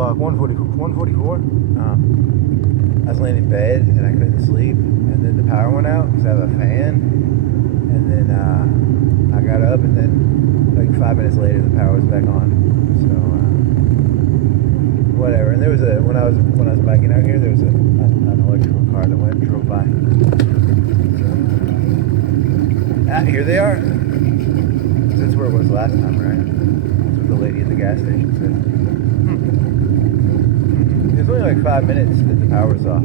o'clock, 1:44. I was laying in bed and I couldn't sleep, and then the power went out because I have a fan, and then I got up, and then like 5 minutes later the power was back on. So whatever. And there was when I was biking out here, there was an electrical car that drove by. Here they are. That's where it was last time, right? That's what the lady at the gas station said. It was only like 5 minutes that the power was off.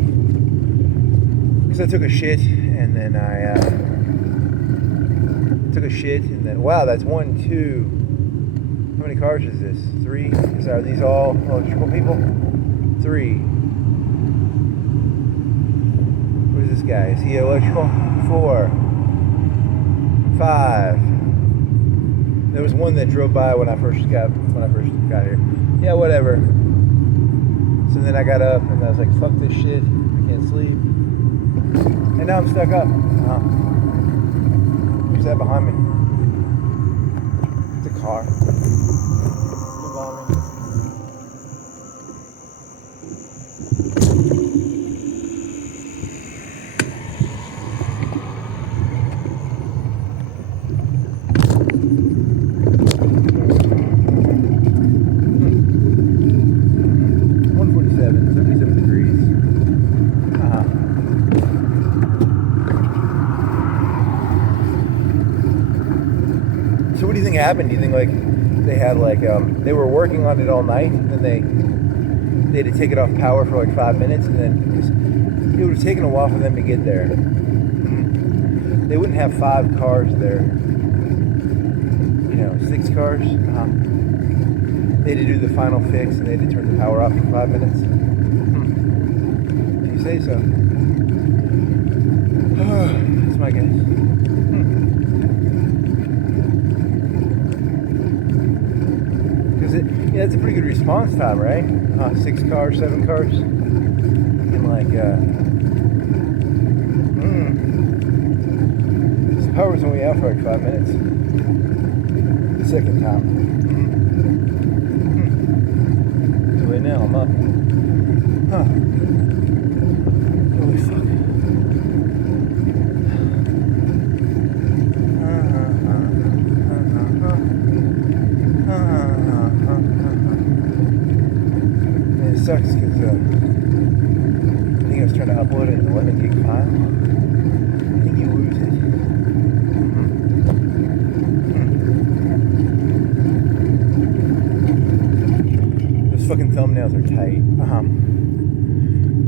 So I took a shit, and then wow, that's 1, 2. How many cars is this? 3? Are these all electrical people? 3. Where's this guy? Is he electrical? 4. 5. There was one that drove by when I first got here. Yeah, whatever. So then I got up and I was like, fuck this shit. I can't sleep. And now I'm stuck up. Who's that behind me? It's a car. So what do you think happened? Do you think like they had like they were working on it all night, and then they had to take it off power for like 5 minutes, and then it would have taken a while for them to get there. They wouldn't have 5 cars there. 6 cars. They had to do the final fix, and they had to turn the power off for 5 minutes. If you say so. That's my guess. It's a pretty good response time, right? 6 cars, 7 cars. And like, this power's only out for like 5 minutes. The second time. So right now I'm up. Holy fuck. It sucks because I think I was trying to upload it in the 11 gig file. I think you lose it. Those fucking thumbnails are tight.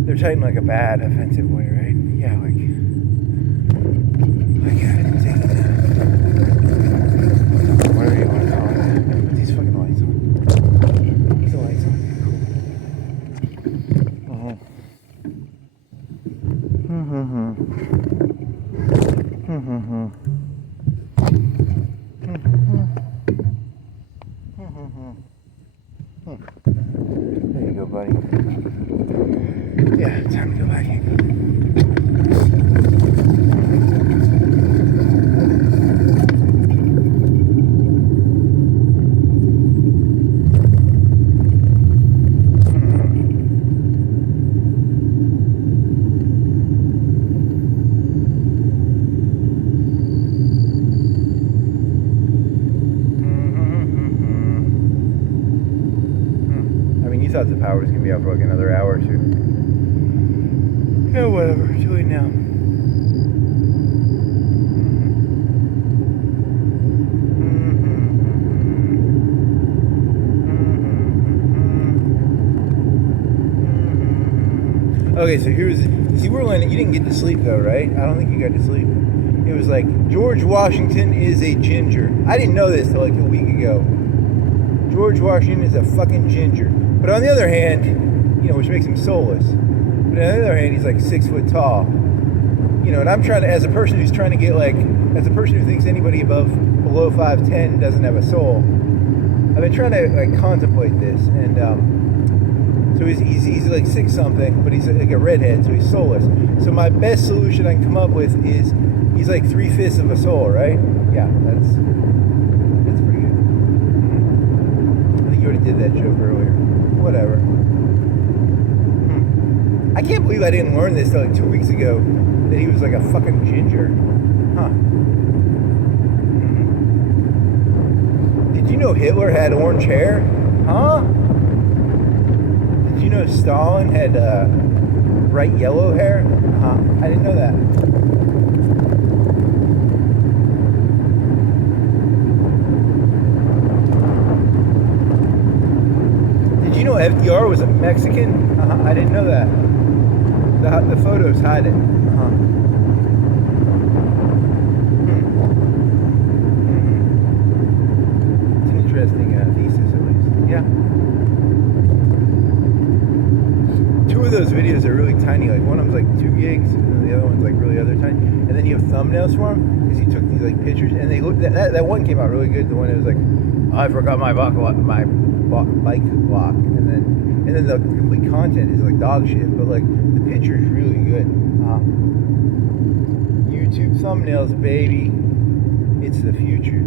They're tight in like a bad offensive way, right? Yeah, like whatever you want to call it. Put these fucking lights on. Put the lights on. There you go, buddy. Yeah, time to go back in. You thought the power was going to be out for like another hour or 2. Yeah, whatever. Too late now. Okay, so here's... See, we're landing... You didn't get to sleep, though, right? I don't think you got to sleep. It was like, George Washington is a ginger. I didn't know this till like a week ago. George Washington is a fucking ginger. But on the other hand, which makes him soulless. But on the other hand, he's like 6 foot tall. And I'm trying to, as a person who's trying to get as a person who thinks anybody below 5'10" doesn't have a soul, I've been trying to like contemplate this. And so he's like 6 something, but he's like a redhead, so he's soulless. So my best solution I can come up with is he's like 3/5 of a soul, right? Yeah, that's pretty good. I think you already did that joke earlier. Whatever. I didn't learn this till like 2 weeks ago, that he was like a fucking ginger. Huh. Did you know Hitler had orange hair? Huh? Did you know Stalin had bright yellow hair? Huh. I didn't know that. Did you know FDR was a Mexican? I didn't know that. The photos hide it. It's an interesting thesis, at least. Yeah. Two of those videos are really tiny. Like one of them's like 2 gigs, and the other one's like really other tiny. And then you have thumbnails for them because he took these like pictures, and they look. That one came out really good. The one that was like, oh, I forgot my bike lock, and then the complete content is like dog shit, but like the picture is really good. YouTube thumbnails, baby. It's the future.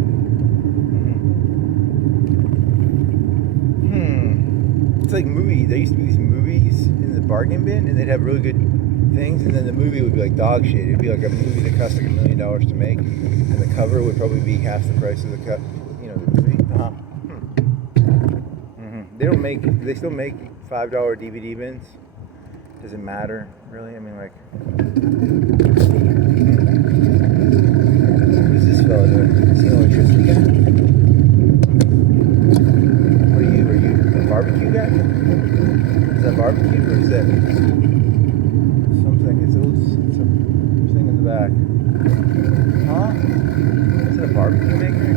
It's like movie. There used to be these movies in the bargain bin, and they'd have really good things, and then the movie would be like dog shit. It'd be like a movie that cost like $1 million to make, and the cover would probably be half the price of the the movie. They still make $5 DVD bins. Doesn't matter, really. I mean, like, what is this fella doing? Is he an electricity guy? Are you a barbecue guy? Is that barbecue, or is that something? It's a thing in the back. Huh? Is it a barbecue maker?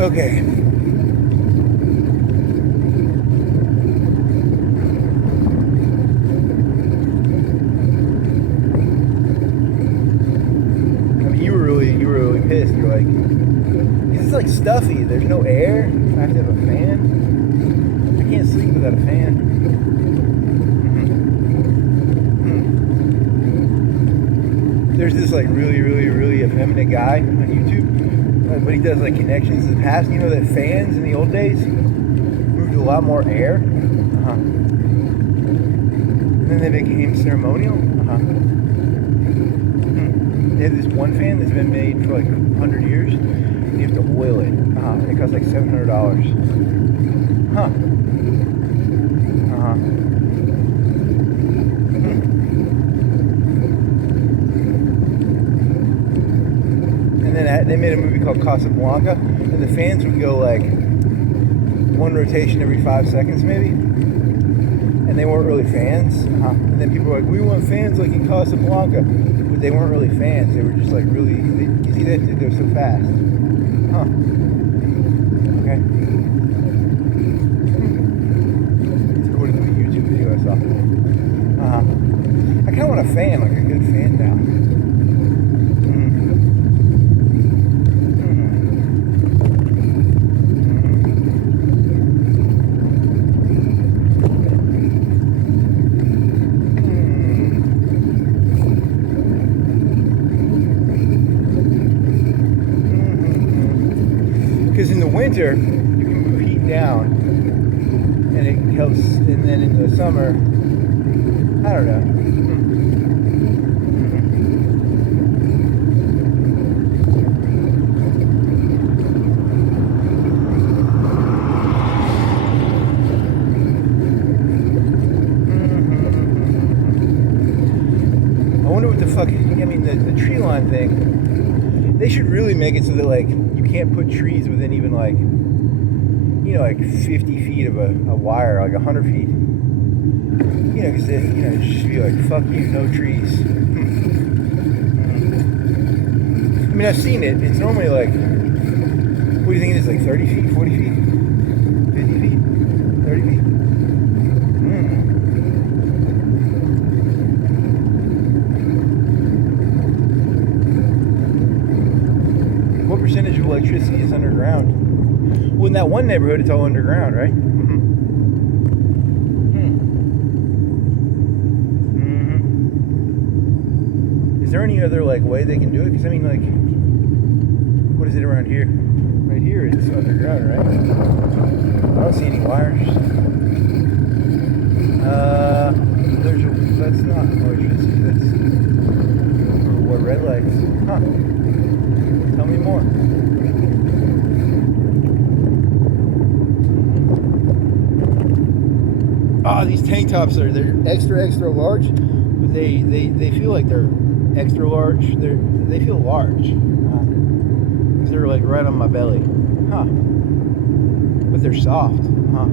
Okay. I mean, you were really pissed. You're like, it's like stuffy. There's no air. I have to have a fan. I can't sleep without a fan. There's this like really effeminate guy on YouTube. But he does like connections in the past. You know that fans in the old days moved a lot more air. And then they became ceremonial. They have this one fan that's been made for like 100 years. And you have to oil it. And it costs like $700. And then they made a movie called Casablanca, and the fans would go like one rotation every 5 seconds maybe, and they weren't really fans. And then people were like, we want fans like in Casablanca, but they weren't really fans. They were just like really, you see that they were so fast. Okay. It's according to the YouTube video I saw. I kind of want a fan, like a good fan now. Because in the winter, you can move heat down, and it helps, and then in the summer, I don't know. I wonder what the fuck, I mean, the tree line thing, they should really make it so that, like, you can't put trees within even, like, you know, like 50 feet of a wire, like 100 feet. You know, because it should be like, fuck you, no trees. I mean, I've seen it. It's normally like do you think it is? Like 30 feet, 40 feet, 50 feet, 30 feet? What percentage of electricity is underground? Well, in that one neighborhood, it's all underground, right? Is there any other like way they can do it? Because I mean, like, what is it around here? Right here, it's underground, right? I don't see any wires. That's not electricity. That's what red lights. Huh? Tell me more. Oh, these tank tops they're extra large, but they feel like they're extra large. They feel large. Because they're like right on my belly. Huh. But they're soft. Huh.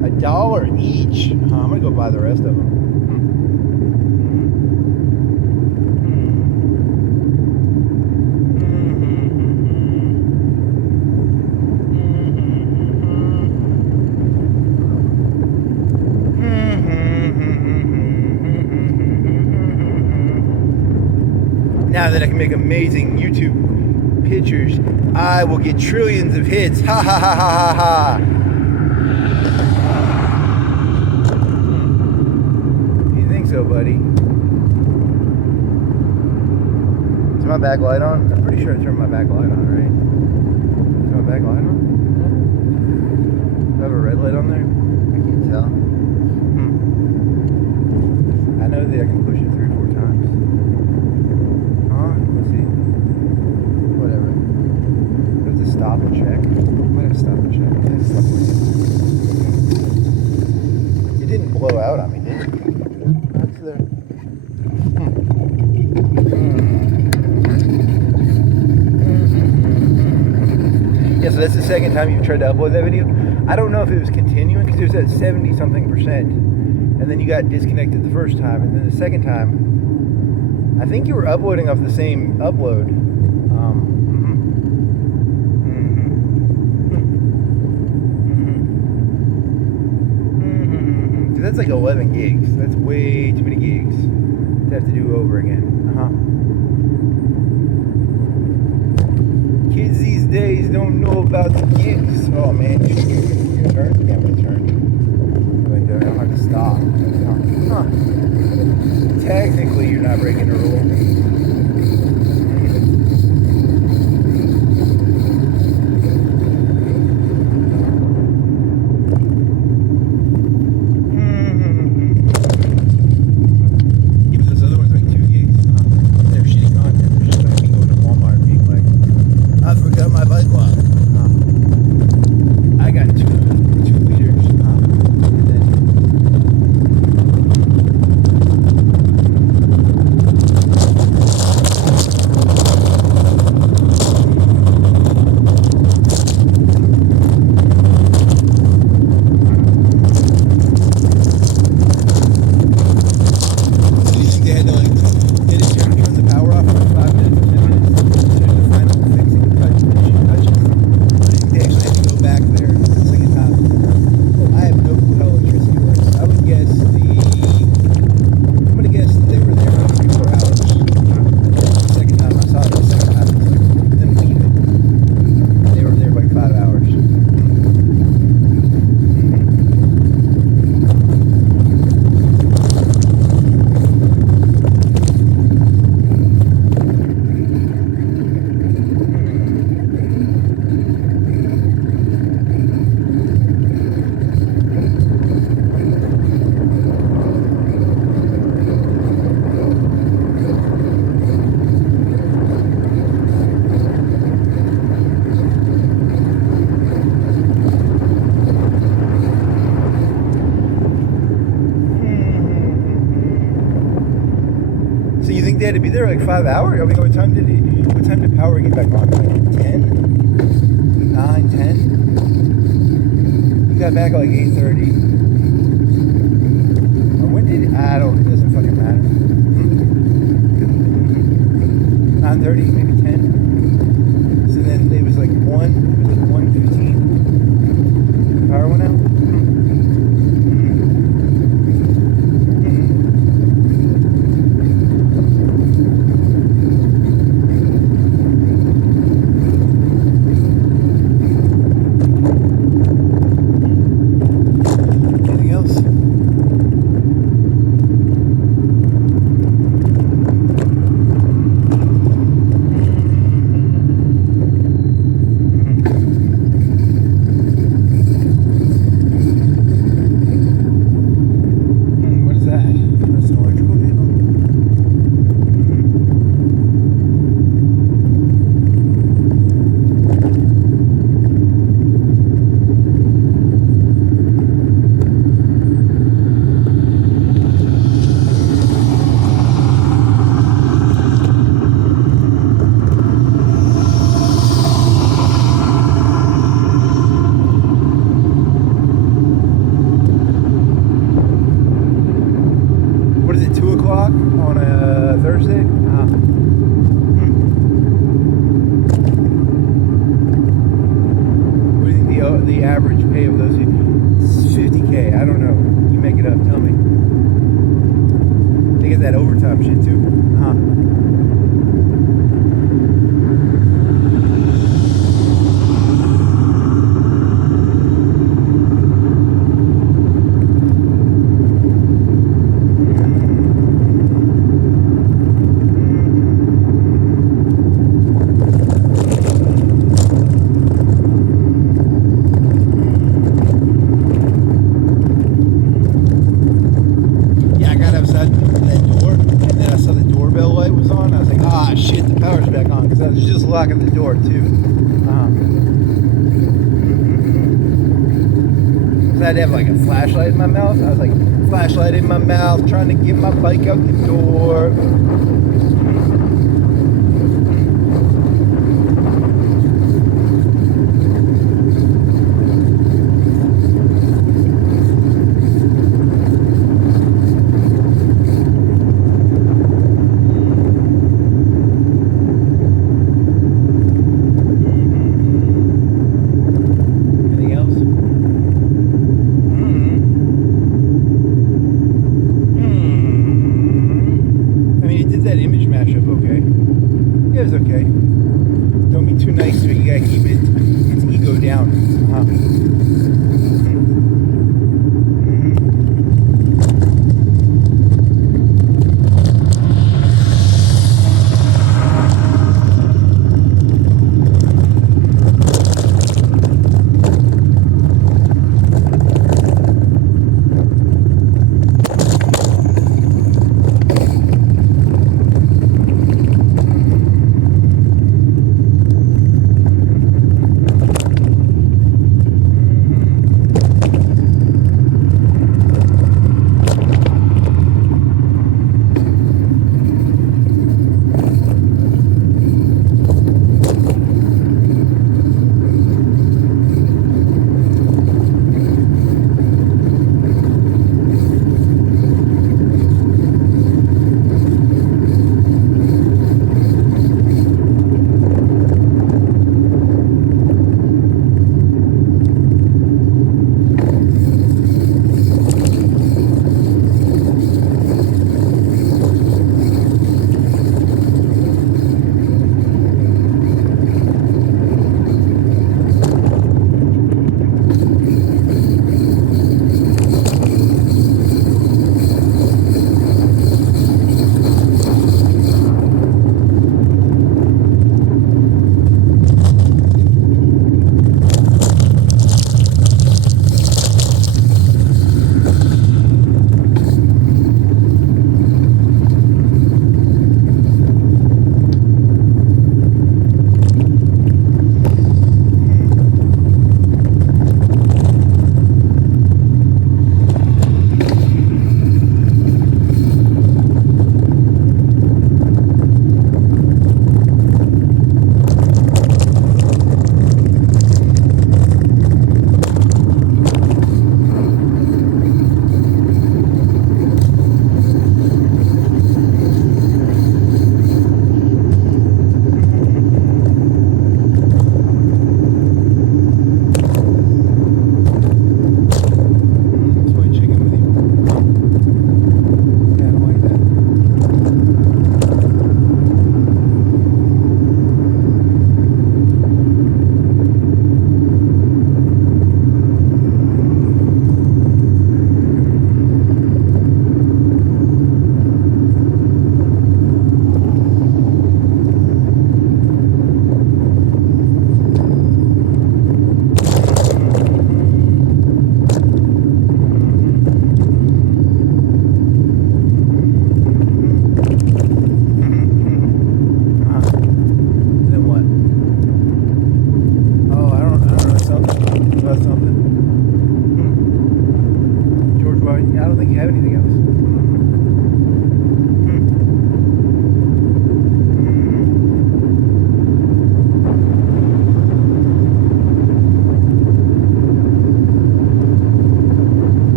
$1 each. Huh, I'm gonna go buy the rest of them. Now that I can make amazing YouTube pictures, I will get trillions of hits. Ha ha ha ha ha ha. You think so, buddy? Is my back light on? I'm pretty sure I turned my back light on, right? Is my back light on? Do I have a red light on there? I can't tell. I know that I can push it 3 or 4 times. Let's see. Whatever. There's a stop and check. I might have to stop and check. It didn't blow out on me, did it? That's there. Yeah, so that's the second time you've tried to upload that video. I don't know if it was continuing because it was at 70-something%. And then you got disconnected the first time. And then the second time, I think you were uploading off the same upload. That's like 11 gigs. That's way too many gigs to have to do over again. Kids these days don't know about the gigs. Oh man, you're gonna turn? Yeah, I'm gonna turn. I don't have to stop. Technically, you're not breaking the rule. Even those other ones like 2 gigs. They're shitty content. They're just like me going to Walmart and being like, I forgot my bike lock. I got 2 liters. And then they had to be there like 5 hours? I mean, what time did power get back on? Like 10? 9, 10? He got back at like 8:30. Or when did it? I don't, it doesn't fucking matter. 9:30, maybe 10. So then it was like 1 on a Thursday. What do you think the average pay of those? It's $50K. I don't know. You make it up. Tell me. They get that overtime shit too. Locking the door too. I had to have like a flashlight in my mouth. I was like, flashlight in my mouth, trying to get my bike out the door. Okay. Don't be too nice to it. You gotta keep its ego down.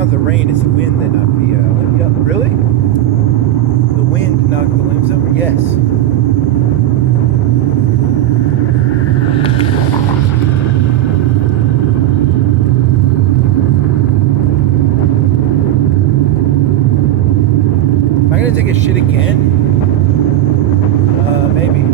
not the rain, it's the wind that knocked the limbs. Yep, really? The wind knocked the limbs over? Yes. Am I gonna take a shit again? Maybe.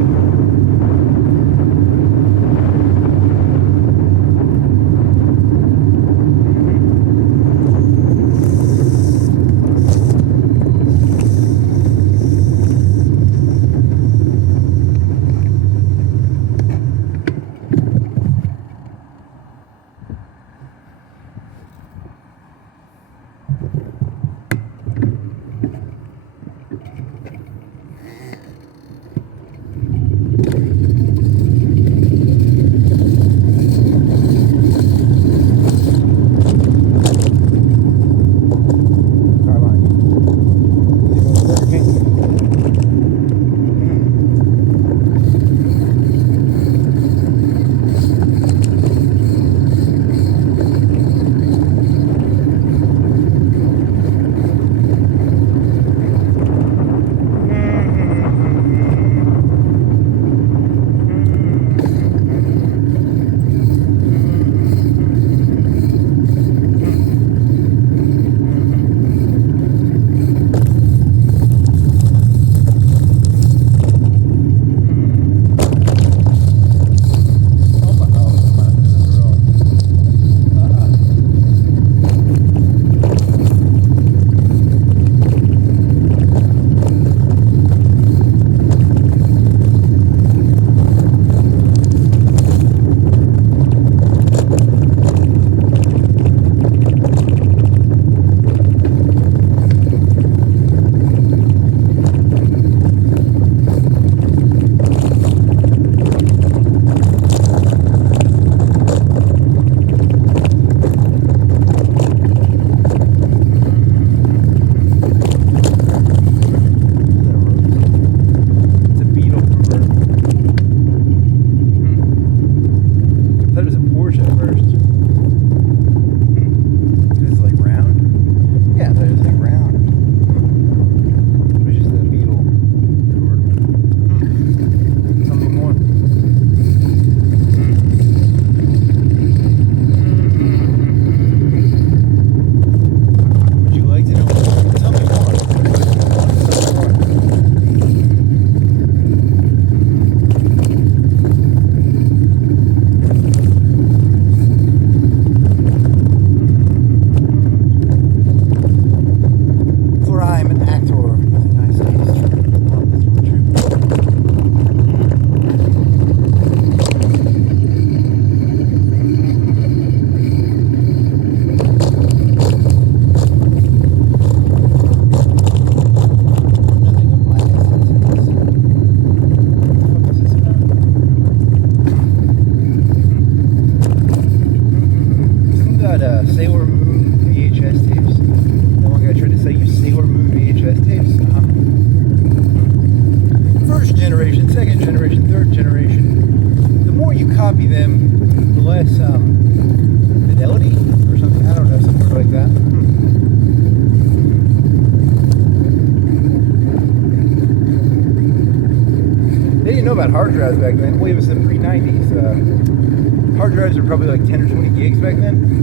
About hard drives back then. Well, it was the pre-90s. Hard drives were probably like 10 or 20 gigs back then.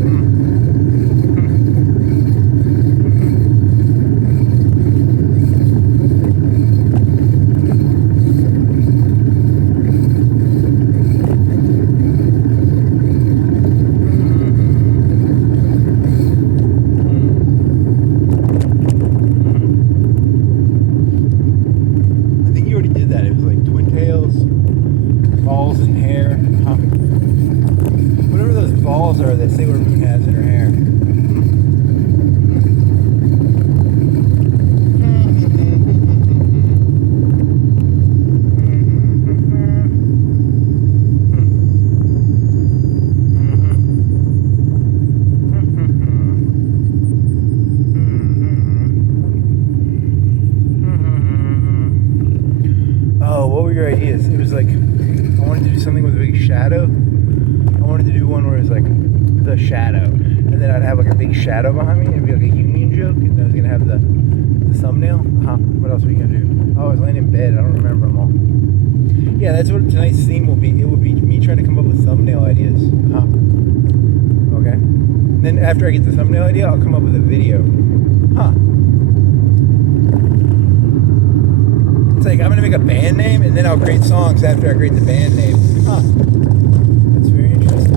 That Sailor Moon has in her hair. Oh, what were your ideas? It was like, I wanted to do something with a big shadow. I wanted to do one where it's like the shadow, and then I'd have like a big shadow behind me, and it'd be like a Union joke, and then I was gonna have the thumbnail. What else were we gonna do? Oh, I was laying in bed. I don't remember them all. Yeah, that's what tonight's theme will be. It will be me trying to come up with thumbnail ideas. Okay. And then after I get the thumbnail idea, I'll come up with a video. It's like I'm gonna make a band name, and then I'll create songs after I create the band name. That's very interesting.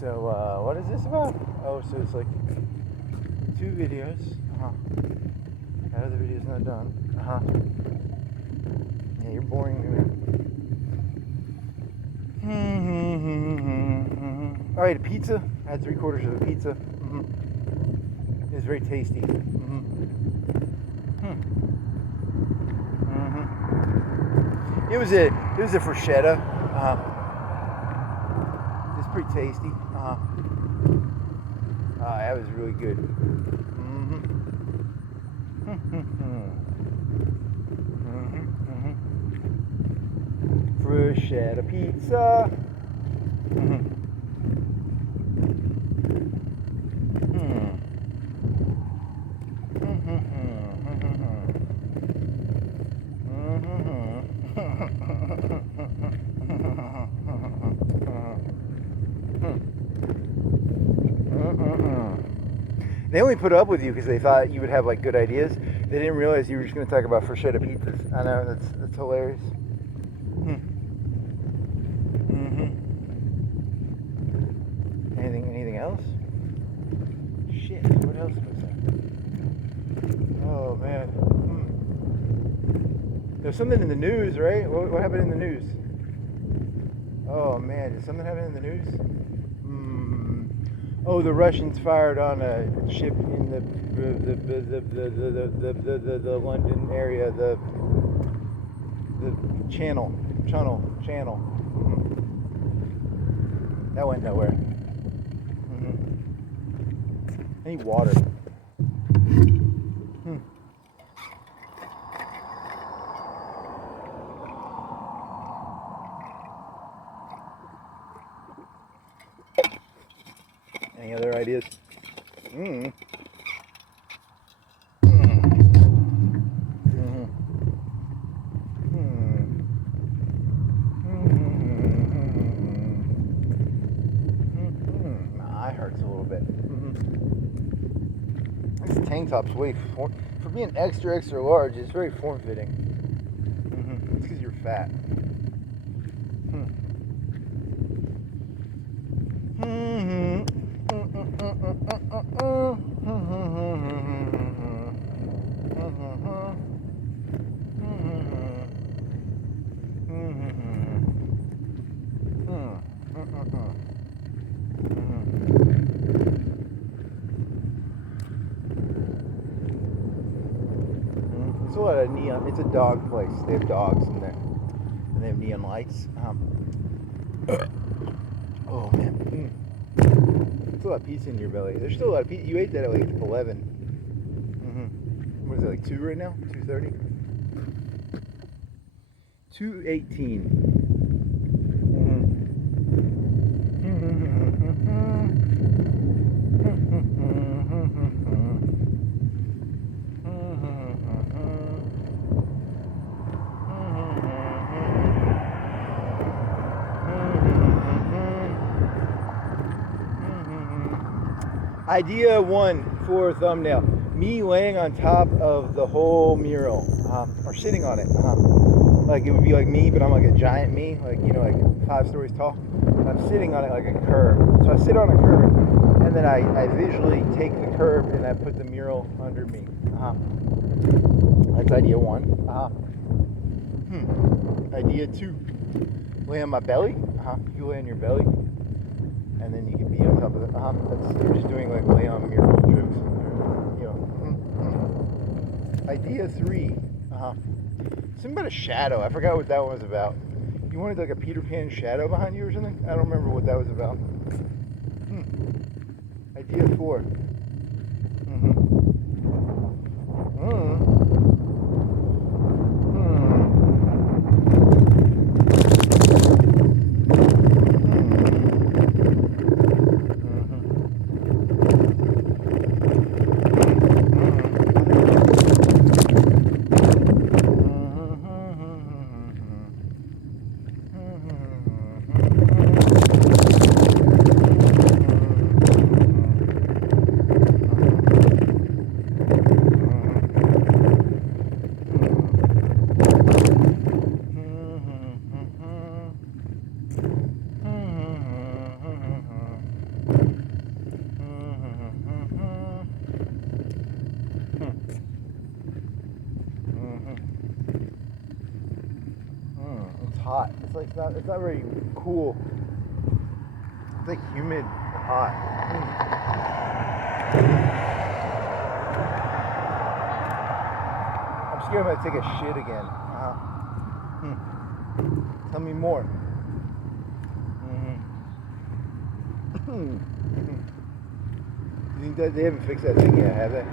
So, what is this about? Oh, so it's like 2 videos. That other video's not done. Yeah, you're boring me. I ate a pizza. I had 3/4 of a pizza. It was very tasty. It was a bruschetta. It's pretty tasty. That was really good. Bruschetta pizza. They only put up with you because they thought you would have like good ideas. They didn't realize you were just going to talk about bruschetta pizzas. I know, that's hilarious. Anything else? Shit, what else was there? Oh man. There's something in the news, right? What happened in the news? Oh man, did something happen in the news? Oh, the Russians fired on a ship in the London area, the channel. That went nowhere. I need water. Any other ideas? My eye hurts a little bit. This tank top's way for being extra large. It's very form-fitting. It's because you're fat. It's a lot of neon. It's a dog place. They have dogs in there, and they have neon lights. Oh man. There's a lot of pizza in your belly. There's still a lot of pizza. You ate that at like 11. What is it, like 2 right now? 2:30? 2:18. Idea 1 for a thumbnail. Me laying on top of the whole mural, or sitting on it. Like it would be like me, but I'm like a giant me, like, you know, like 5 stories tall. And I'm sitting on it like a curb. So I sit on a curb, and then I visually take the curb and I put the mural under me. That's idea 1. Idea 2. Lay on my belly. You lay on your belly. And then you can be on top of it. We're just doing like lay on mural jokes. You know. Idea 3. Something about a shadow. I forgot what that one was about. You wanted like a Peter Pan shadow behind you or something? I don't remember what that was about. Idea 4. hot. It's not very cool. It's like humid and hot. I'm scared I'm gonna take a shit again. Tell me more. You think that they haven't fixed that thing yet, have they?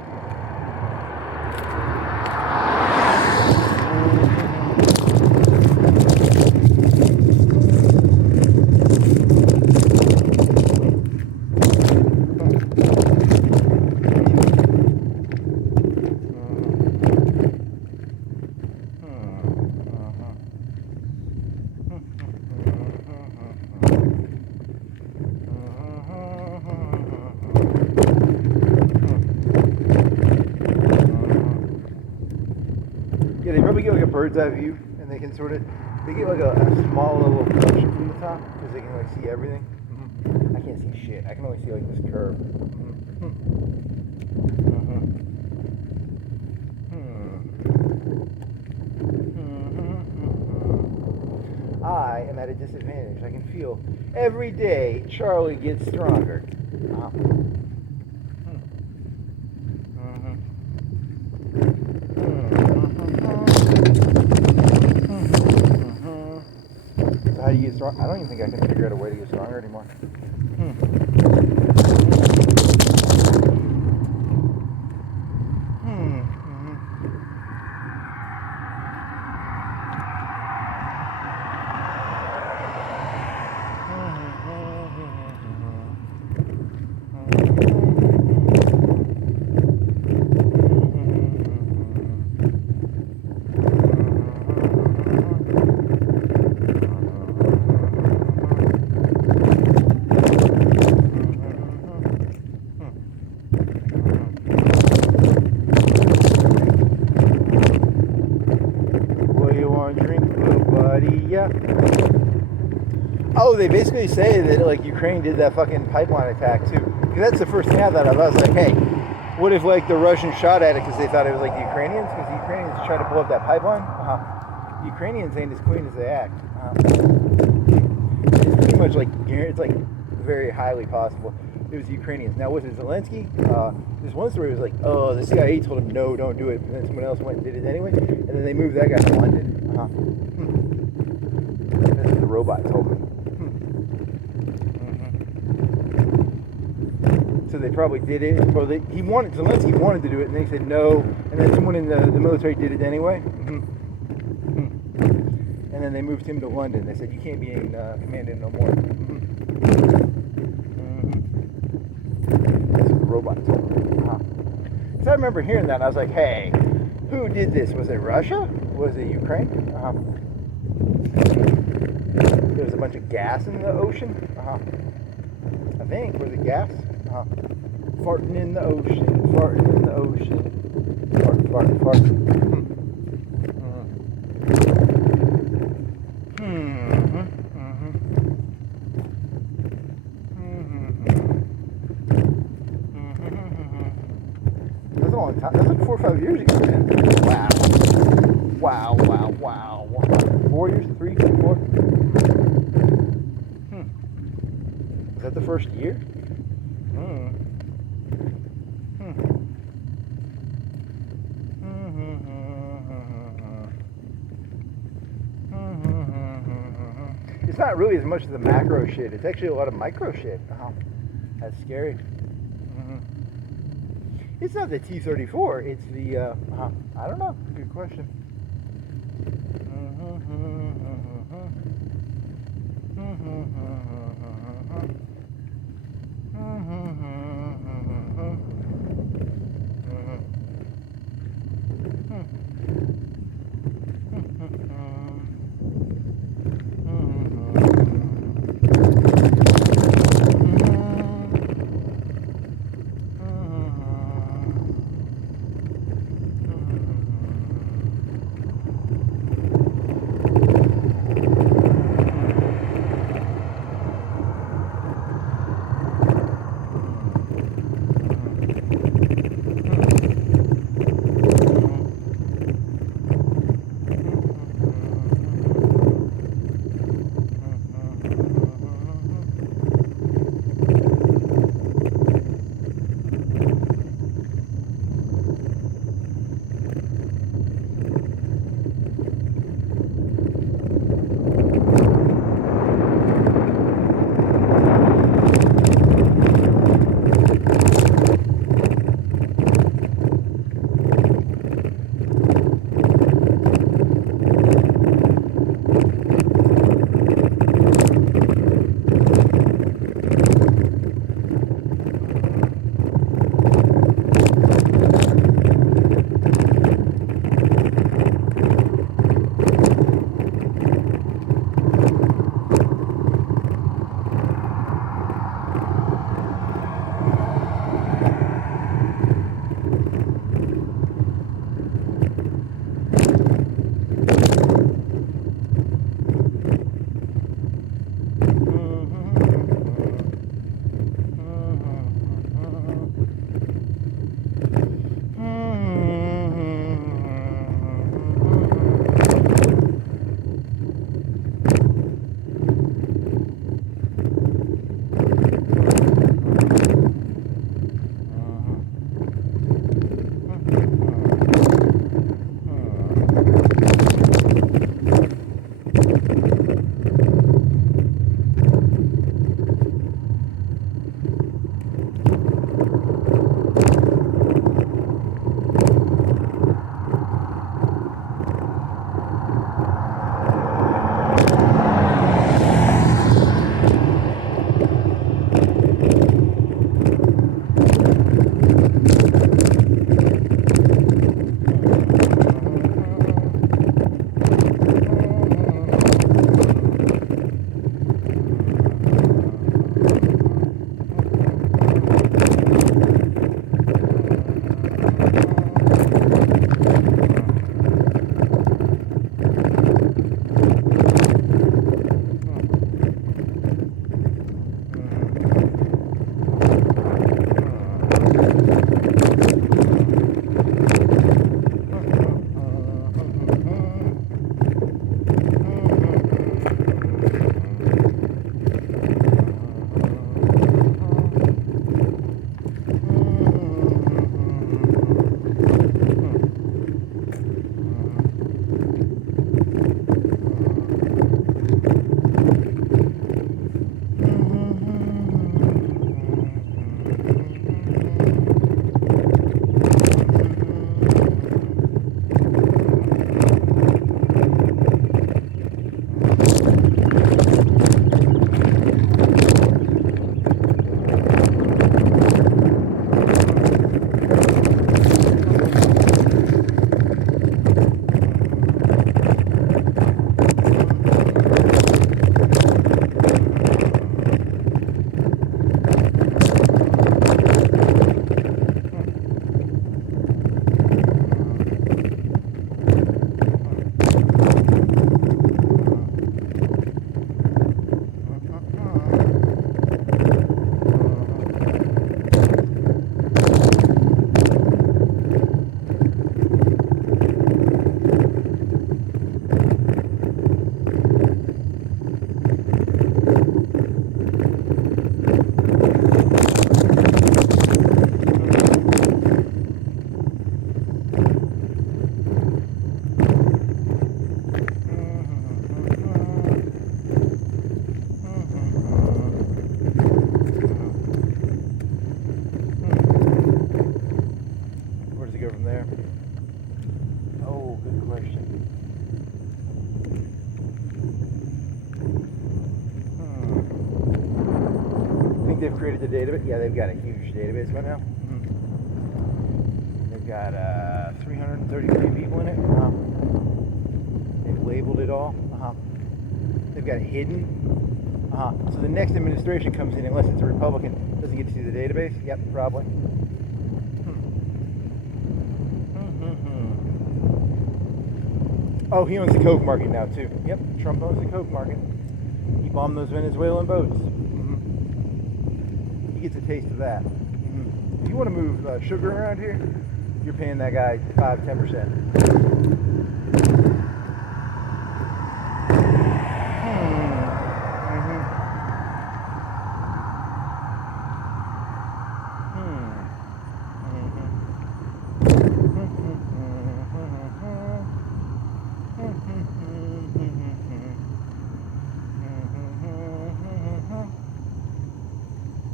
Yeah, they probably get like a bird's eye view, and they can they get like a small little production from the top, because they can like see everything. I can't see shit. I can only see like this curve. I am at a disadvantage. I can feel every day Charlie gets stronger. How do you get strong? I don't even think I can figure out a way to get stronger anymore. Oh, they basically say that like Ukraine did that fucking pipeline attack too. Because that's the first thing I thought of. I was like, hey, what if like the Russians shot at it because they thought it was like the Ukrainians? Because the Ukrainians tried to blow up that pipeline. The Ukrainians ain't as clean as they act. It's pretty much like it's like very highly possible it was the Ukrainians. Now was it Zelensky? This one story was like, oh, the CIA told him no, don't do it, and then someone else went and did it anyway, and then they moved that guy to London. That's what the robot told me. So they probably did it. Well, Zelensky wanted to do it, and they said no. And then someone in the military did it anyway. And then they moved him to London. They said you can't be in command no more. That's what the robot told me. So I remember hearing that, and I was like, hey, who did this? Was it Russia? Was it Ukraine? There was a bunch of gas in the ocean. I think. Was it gas? Farting in the ocean, farting in the ocean, fart. That's a long time. That's like 4 or 5 years ago, man. Wow. 4 years? 3, 4? Is that the first year? It's not really as much of the macro shit. It's actually a lot of micro shit. That's scary. It's not the T-34. It's the, I don't know. Good question. They've created the database. Yeah, they've got a huge database by now. They've got 333 people in it. They've labeled it all. They've got it hidden. So the next administration comes in, unless it's a Republican, doesn't get to see the database. Yep, probably. Oh, he owns the coke market now too. Yep, Trump owns the coke market. He bombed those Venezuelan boats. He gets a taste of that. If you want to move sugar around here, you're paying that guy 5-10%.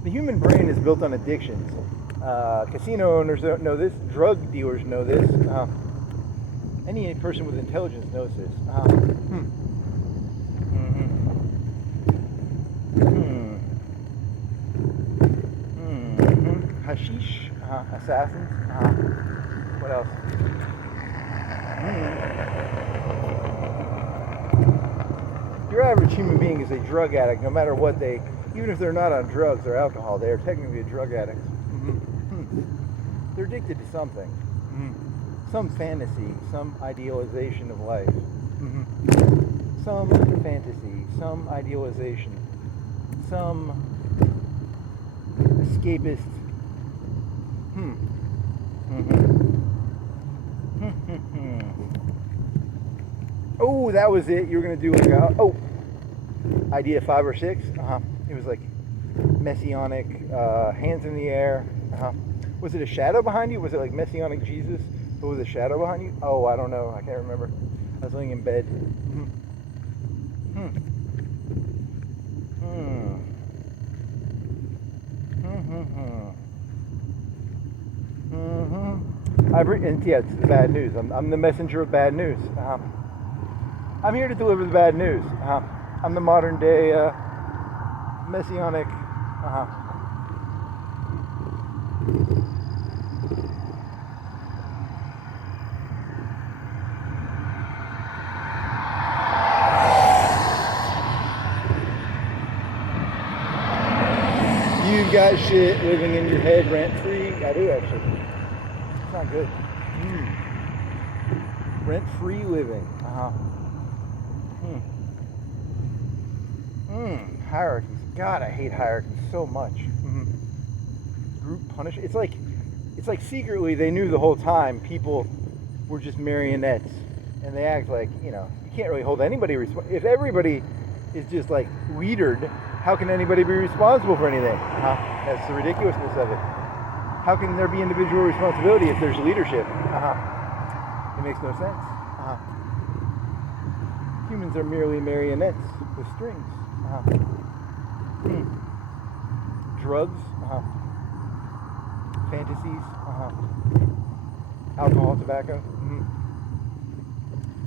The human brain is built on addictions. Casino owners don't know this. Drug dealers know this. Any person with intelligence knows this. Hashish, assassins. What else? Your average human being is a drug addict, no matter what they. Even if they're not on drugs or alcohol, they are technically a drug addict. They're addicted to something. Some fantasy, some idealization of life. Some fantasy, some idealization, some escapist. Oh, that was it. You were going to do like a, idea 5 or 6. It was like messianic, hands in the air. Was it a shadow behind you? Was it like Messianic Jesus? But was a shadow behind you? Oh, I don't know. I can't remember. I was laying in bed. And yeah, it's bad news. I'm the messenger of bad news. I'm here to deliver the bad news. I'm the modern day messianic. You've got shit living in your head rent free. I do actually. It's not good. Rent free living. Hierarchies. God, I hate hierarchies so much. Group punish. It's like secretly they knew the whole time people were just marionettes, and they act like, you can't really hold anybody responsible. If everybody is just like leadered, how can anybody be responsible for anything? That's the ridiculousness of it. How can there be individual responsibility if there's leadership? It makes no sense. Humans are merely marionettes with strings. Drugs, fantasies, alcohol, tobacco,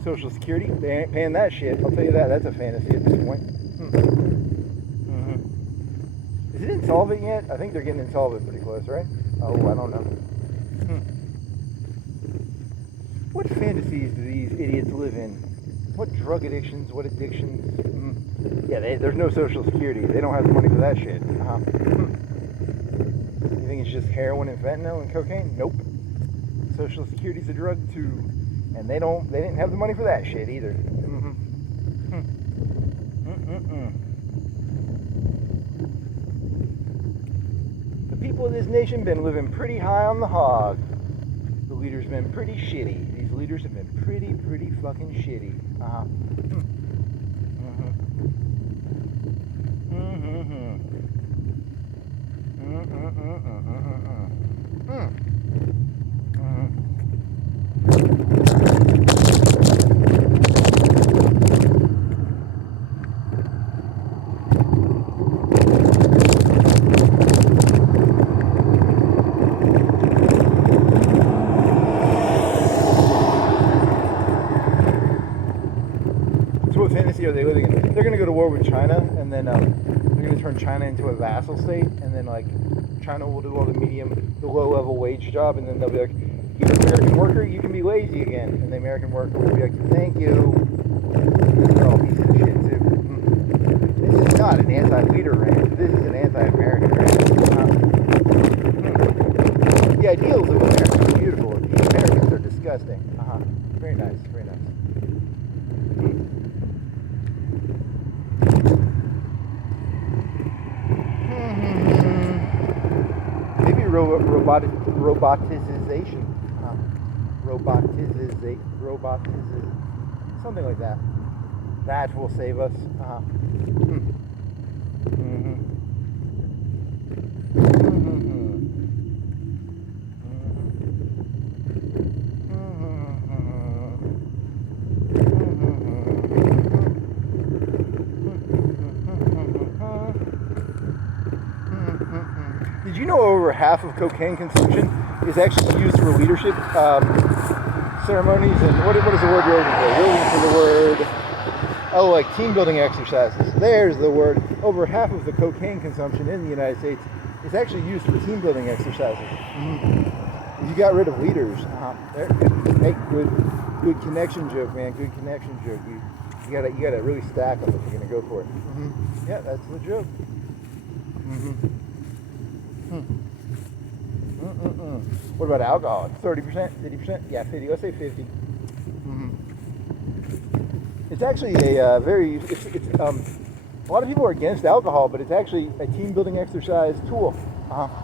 Social Security. They ain't paying that shit. I'll tell you that. That's a fantasy at this point. Is it insolvent yet? I think they're getting insolvent pretty close, right? Oh, I don't know. What fantasies do these idiots live in? What drug addictions? What addictions? Yeah, there's no Social Security. They don't have the money for that shit. You think it's just heroin and fentanyl and cocaine? Nope. Social Security's a drug too, and they didn't have the money for that shit either. The people of this nation been living pretty high on the hog. The leaders been pretty shitty. These leaders have been pretty fucking shitty. Are they living in? They're going to go to war with China, and then they're going to turn China into a vassal state, and then like China will do all the low-level wage job, and then they'll be like, "You American worker, you can be lazy again," and the American worker will be like, "Thank you." They're all pieces of shit too. This is not an anti-leader rant. This is an anti-American rant. The ideals of America are beautiful. The Americans are disgusting. Very nice. Very nice. Maybe robotization. Something like that. That will save us. Did you know over half of cocaine consumption is actually used for leadership ceremonies? And what is the word you're looking for? You're looking for the word, like team building exercises. There's the word. Over half of the cocaine consumption in the United States is actually used for team building exercises. You got rid of leaders. Make good connection joke, man. Good connection joke. You gotta really stack them if you're gonna go for it. Yeah, that's the joke. What about alcohol? 30%, 50%? Yeah, 50. Let's say 50. It's actually a very. A lot of people are against alcohol, but it's actually a team building exercise tool,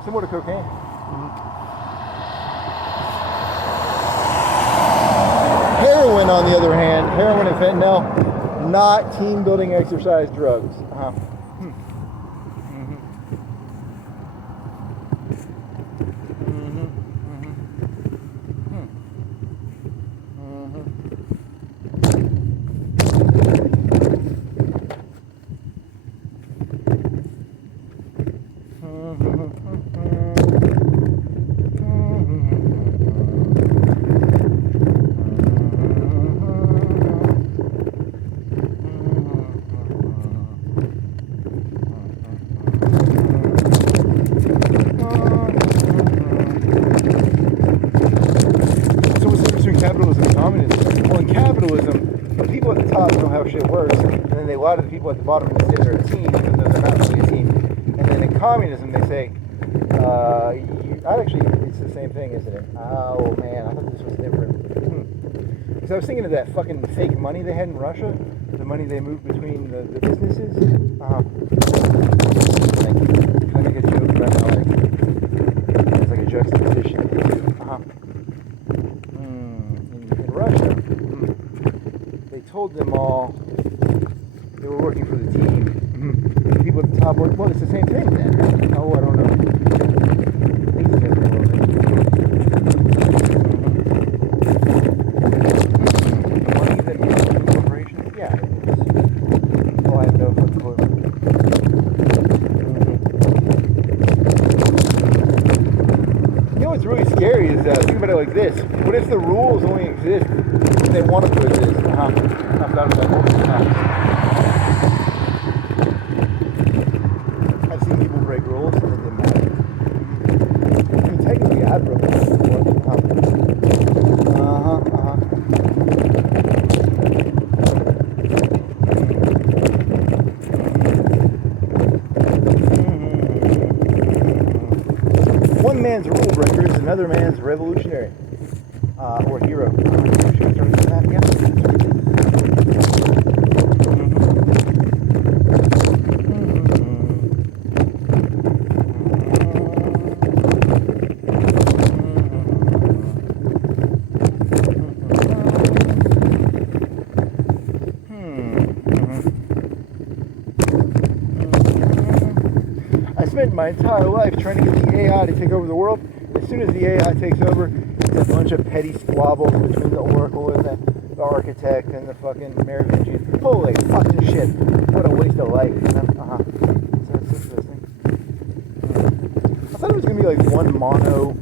similar to cocaine. Heroin, on the other hand, heroin and fentanyl, not team building exercise drugs. know how shit works, and then they lie to the people at the bottom and they say they're a team, even though they're not really a team. And then in communism, they say, actually, it's the same thing, isn't it? Oh man, I thought this was different. Because I was thinking of that fucking fake money they had in Russia, the money they moved between the businesses. Like, kind of make a joke about how like it's like a juxtaposition. In Russia, they told them all they were working for the team. The people at the top were, well, it's the same thing then. Oh, I don't know. Money that moves between corporations? Yeah, it is. Oh, I have no fucking clue. You know what's really scary is think about it like this. What if the rules only exist if they want them to exist? I've thought about that multiple times. I've seen people break rules and it didn't matter. I mean, technically, I broke rules before. One man's rule breaker is another man's revolutionary or hero. Should we start with that again? I spent my entire life trying to get the AI to take over the world. As soon as the AI takes over, it's a bunch of petty squabbles between the Oracle and the architect and the fucking Merovingian. Holy fucking shit. What a waste of life. So that's interesting. I thought it was going to be like one mono.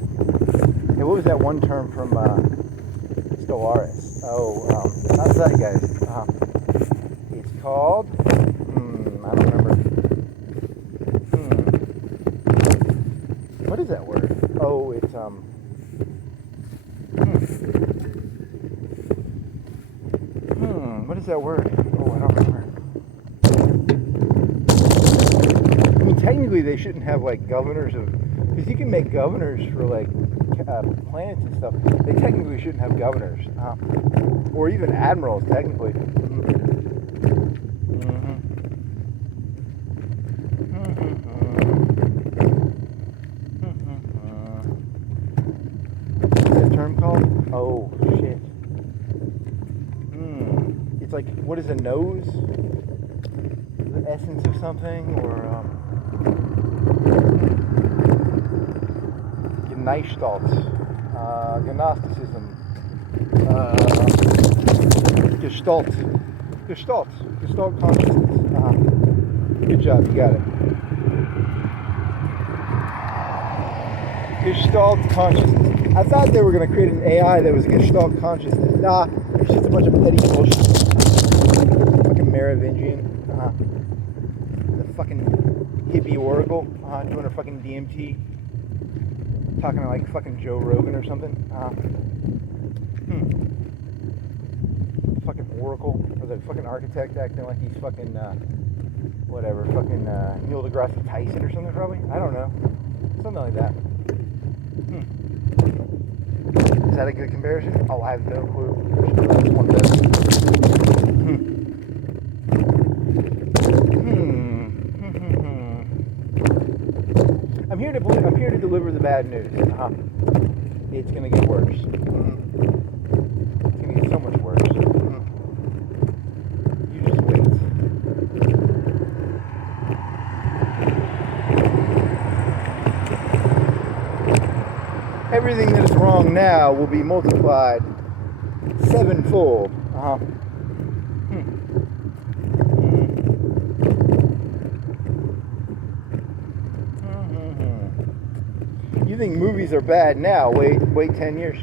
Hey, what was that one term from Stellaris? How's that, guys? It's called... I don't remember. What is that word? Oh, it's what is that word? Oh, I don't remember. I mean, technically, they shouldn't have like governors of, because you can make governors for like planets and stuff. They technically shouldn't have governors, or even admirals, technically. Called? Oh shit. It's like, what is a nose? The essence of something, or Gestalt, Gnosticism, Gestalt consciousness. Good job, you got it. Gestalt consciousness. I thought they were going to create an AI that was Gestalt consciousness. Nah, it's just a bunch of petty bullshit. Fucking Merovingian. The fucking hippie oracle. Doing her fucking DMT. Talking to like fucking Joe Rogan or something. Fucking oracle. Or the fucking architect acting like he's fucking, whatever. Fucking Neil deGrasse Tyson or something probably. I don't know. Something like that. Is that a good comparison? Oh, I have no clue. That's one bit. I'm here to deliver the bad news. It's gonna get worse. It's gonna get so much worse. You just wait. Everything that is wrong now will be multiplied sevenfold. You think movies are bad now? Wait 10 years.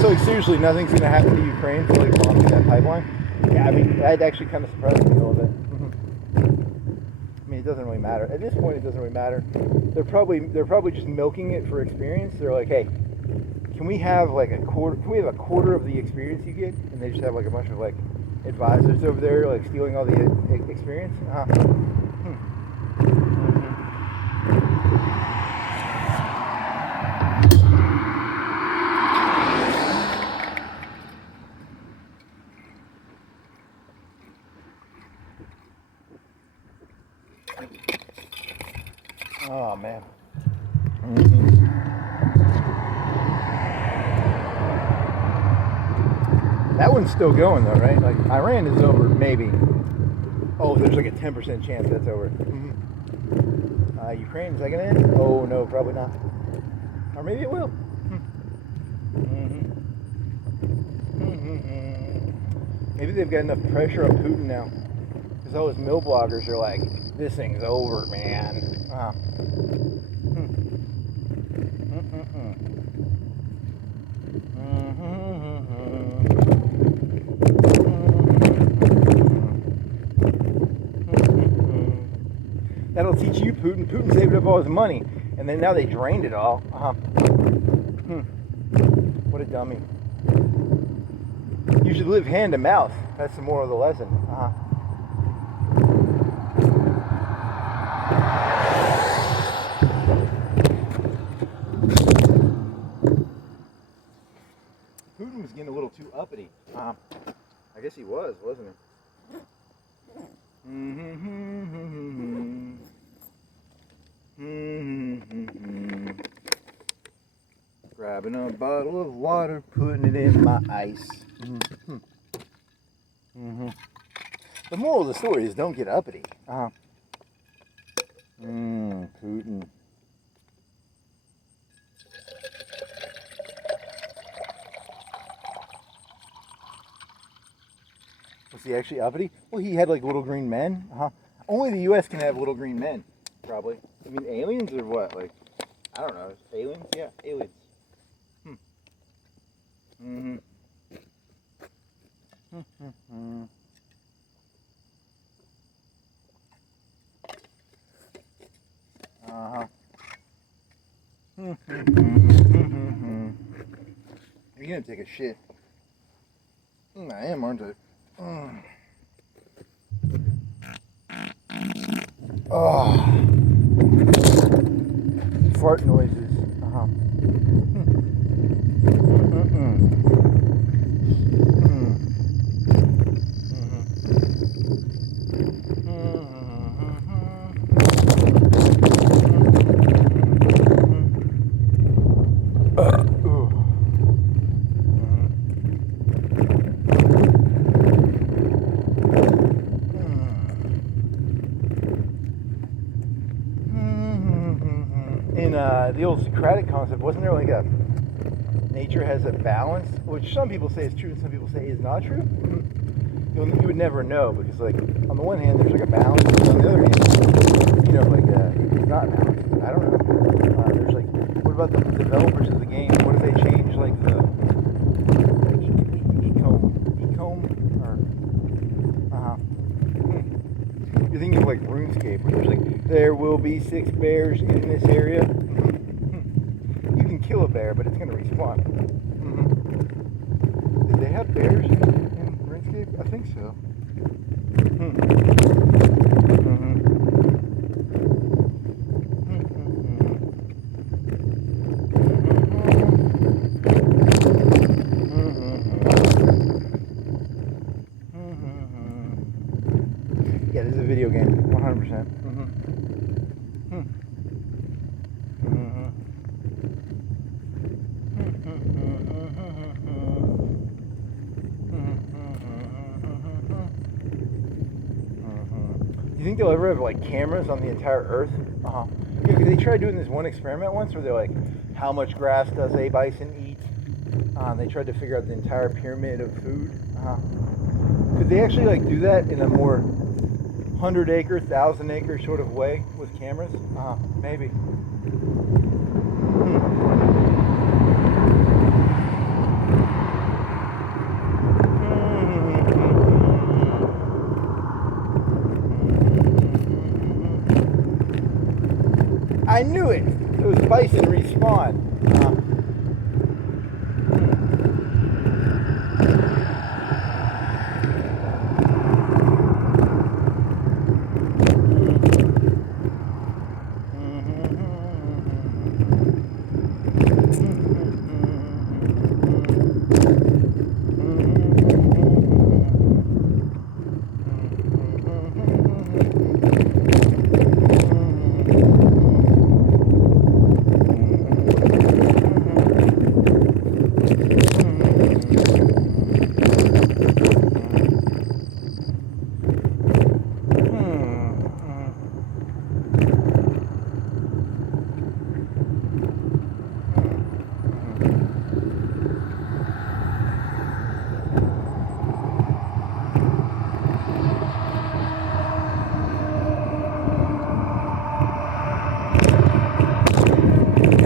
So seriously, nothing's going to happen to Ukraine for like blocking that pipeline? Yeah, I mean, that actually kind of surprised me a little bit. I mean, it doesn't really matter. At this point, it doesn't really matter. They're probably just milking it for experience. They're like, hey, can we have like a quarter? Can we have a quarter of the experience you get? And they just have like a bunch of like advisors over there, like stealing all the experience. Oh man. That one's still going though, right? Like Iran is over, maybe. Oh, there's like a 10% chance that's over. Ukraine, is that gonna end? Oh no, probably not. Or maybe it will. Maybe they've got enough pressure on Putin now. Because all those mill bloggers are like, this thing's over, man. That'll teach you, Putin. Putin saved up all his money, and then now they drained it all. What a dummy. You should live hand to mouth. That's the moral of the lesson. Putin was getting a little too uppity. I guess he was, wasn't he? Grabbing a bottle of water, putting it in my ice. The moral of the story is don't get uppity. Putin. Was he actually uppity? Well, he had like little green men. Only the U.S. can have little green men, probably. I mean, aliens or what? Like, I don't know. Aliens? Yeah, aliens. You're gonna take a shit. I am, aren't I? Fart noises. In the old Socratic concept, wasn't there like a nature has a balance, which some people say is true and some people say is not true? You would never know, because like on the one hand there's like a balance, and on the other hand, it's not balanced. I don't know. There's like, what about the developers of the game? What if they change like the ecom or You're thinking of like RuneScape, where there's like, there will be 6 bears in this area. You can kill a bear, but it's going to respawn. Did they have bears in RuneScape? I think so. Yeah, this is a video game, 100%. Do you think they'll ever have like cameras on the entire Earth? Yeah, because they tried doing this one experiment once where they're like, how much grass does a bison eat? They tried to figure out the entire pyramid of food. Could they actually like do that in a more 100-acre, 1,000-acre sort of way with cameras? Maybe. I knew it. Those bison respawn.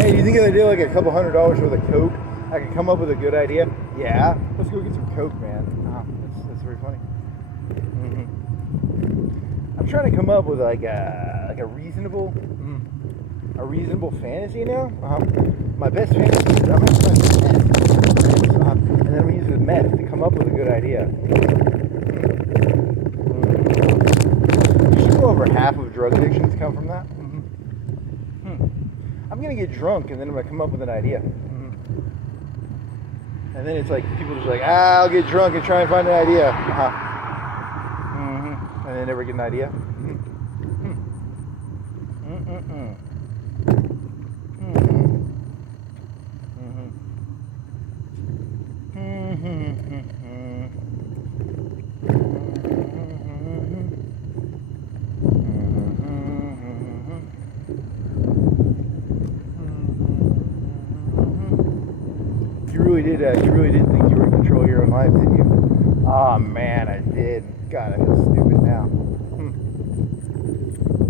Hey, you think if I did like a couple $100 worth of Coke, I could come up with a good idea? Yeah, let's go get some Coke, man. That's very funny. I'm trying to come up with like a reasonable fantasy now. My best fantasy is I'm gonna find some meth, and then I'm gonna use the meth to come up with a good idea. You should go over half of drug addictions come from that. I'm gonna get drunk and then I'm gonna come up with an idea. And then it's like people just like, I'll get drunk and try and find an idea. And they never get an idea. You really did think you were in control of your own life, didn't you? Oh man, I did. God, I feel stupid now.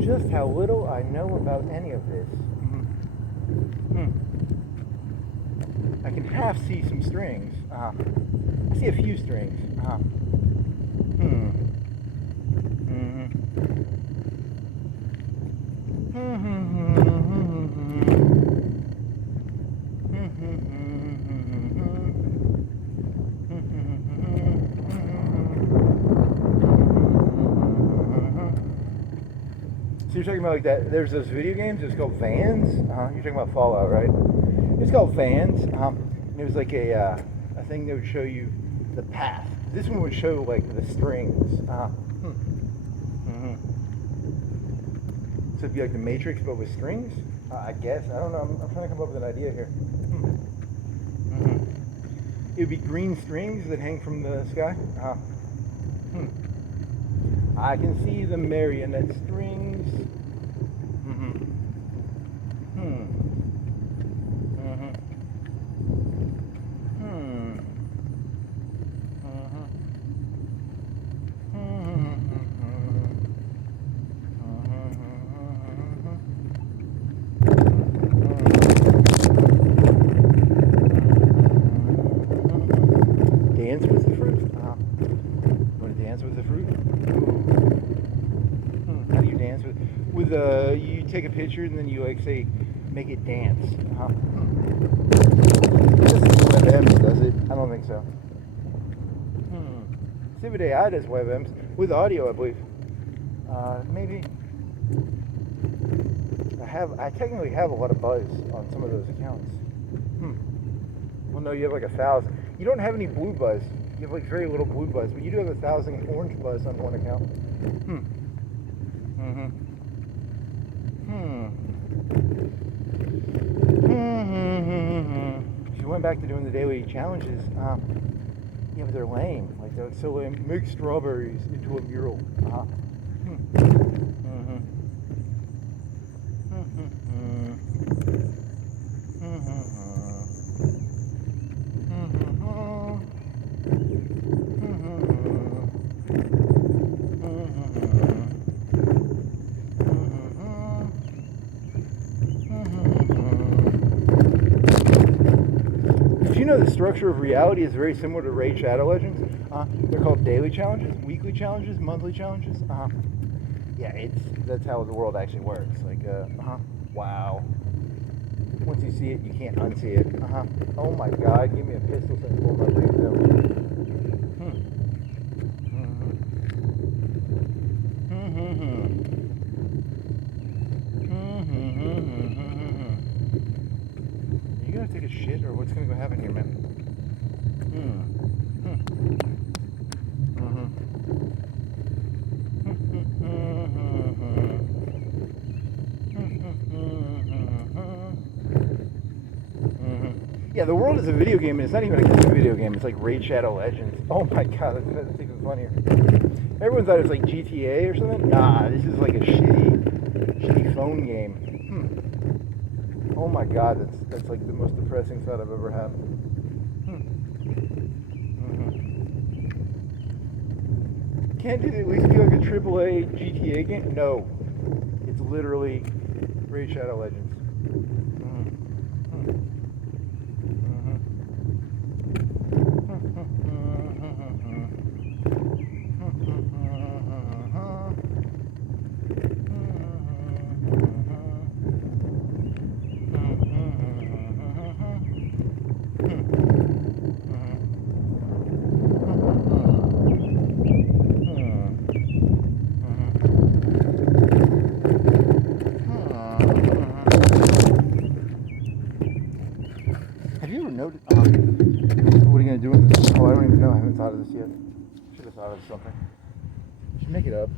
Just how little I know about any of this. I can half see some strings. I see a few strings. So you're talking about like that, there's those video games, it's called Vans. You're talking about Fallout, right? It's called Vans. And it was like a thing that would show you the path. This one would show like the strings. So it'd be like the Matrix, but with strings? I guess. I don't know. I'm trying to come up with an idea here. It would be green strings that hang from the sky. I can see the marionette strings. Dance with the fruit? Want to dance with the fruit? How do you dance with you take a picture and then you like say make it dance. WebMs does it? I don't think so. Civic AI does WebMs with audio, I believe. Maybe. I technically have a lot of buzz on some of those accounts. Well, no, you have like 1,000. You don't have any blue buzz. You have like very little blue buzz, but you do have 1,000 orange buzz on one account. If you went back to doing the daily challenges, yeah, but they're lame. Like they're so lame. Make strawberries into a mural. Did you know the structure of reality is very similar to Raid Shadow Legends? They're called daily challenges, weekly challenges, monthly challenges. Yeah, that's how the world actually works. Like, Wow. Once you see it, you can't unsee it. Oh my God, give me a pistol so I can pull my brains out. You gonna take a shit, or what's gonna go happen here, man? Yeah, the world is a video game, and it's not even a good video game. It's like Raid Shadow Legends. Oh my God, that's even funnier. Everyone thought it was like GTA or something. Nah, this is like a shitty phone game. Oh my God, that's like the most depressing thought I've ever had. Can't it at least be like a AAA GTA game? No, it's literally Raid Shadow Legends. Have you ever noticed? What are you gonna do with this? Oh, I don't even know. I haven't thought of this yet. Should have thought of something. Should make it up.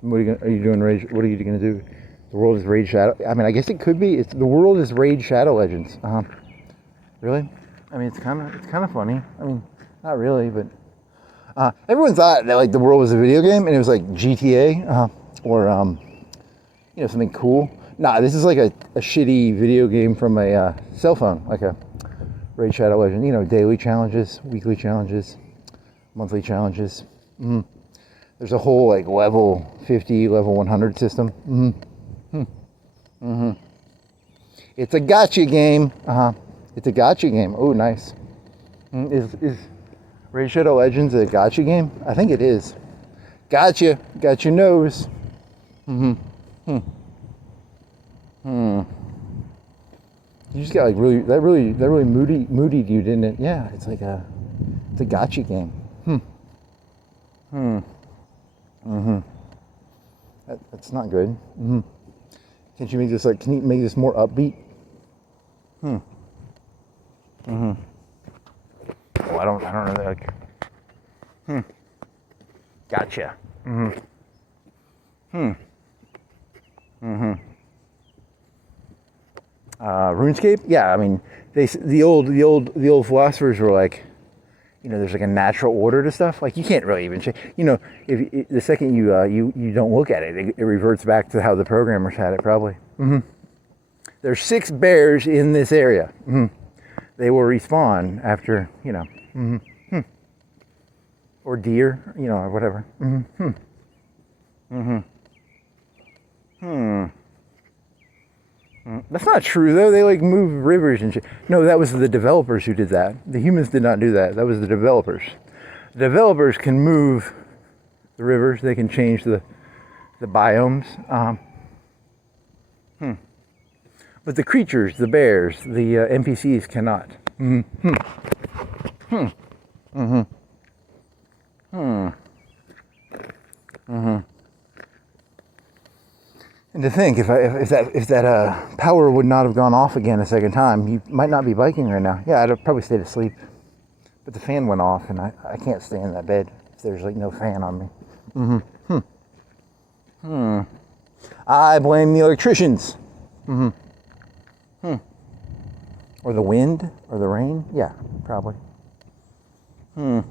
What are you doing? What are you gonna do? The world is Raid Shadow. I mean, I guess it could be. The world is Raid Shadow Legends. Really? I mean, it's kind of funny. I mean, not really, but everyone thought that like the world was a video game and it was like GTA or something cool. Nah, this is like a shitty video game from a cell phone, like a Raid Shadow Legend. Daily challenges, weekly challenges, monthly challenges. There's a whole like level 50, level 100 system. It's a gotcha game. It's a gotcha game. Oh, nice. Is Raid Shadow Legends a gotcha game? I think it is. Gotcha. Got your nose. You just got like that really moodied you, didn't it? Yeah, it's a gotcha game. That's not good. Can't you make this can you make this more upbeat? Oh, I don't know, like, gotcha. RuneScape? Yeah, I mean, the old philosophers were like, there's like a natural order to stuff. Like you can't really even change. If the second you don't look at it, it reverts back to how the programmers had it probably. There's 6 bears in this area. They will respawn after or deer, or whatever. That's not true though. They like move rivers and shit. No, that was the developers who did that. The humans did not do that. That was the developers. The developers can move the rivers. They can change the biomes. But the creatures, the bears, the NPCs cannot. And to think, if that power would not have gone off again a second time, you might not be biking right now. Yeah, I'd have probably stayed asleep. But the fan went off, and I can't stay in that bed if there's like no fan on me. I blame the electricians. Or the wind, or the rain. Yeah, probably. You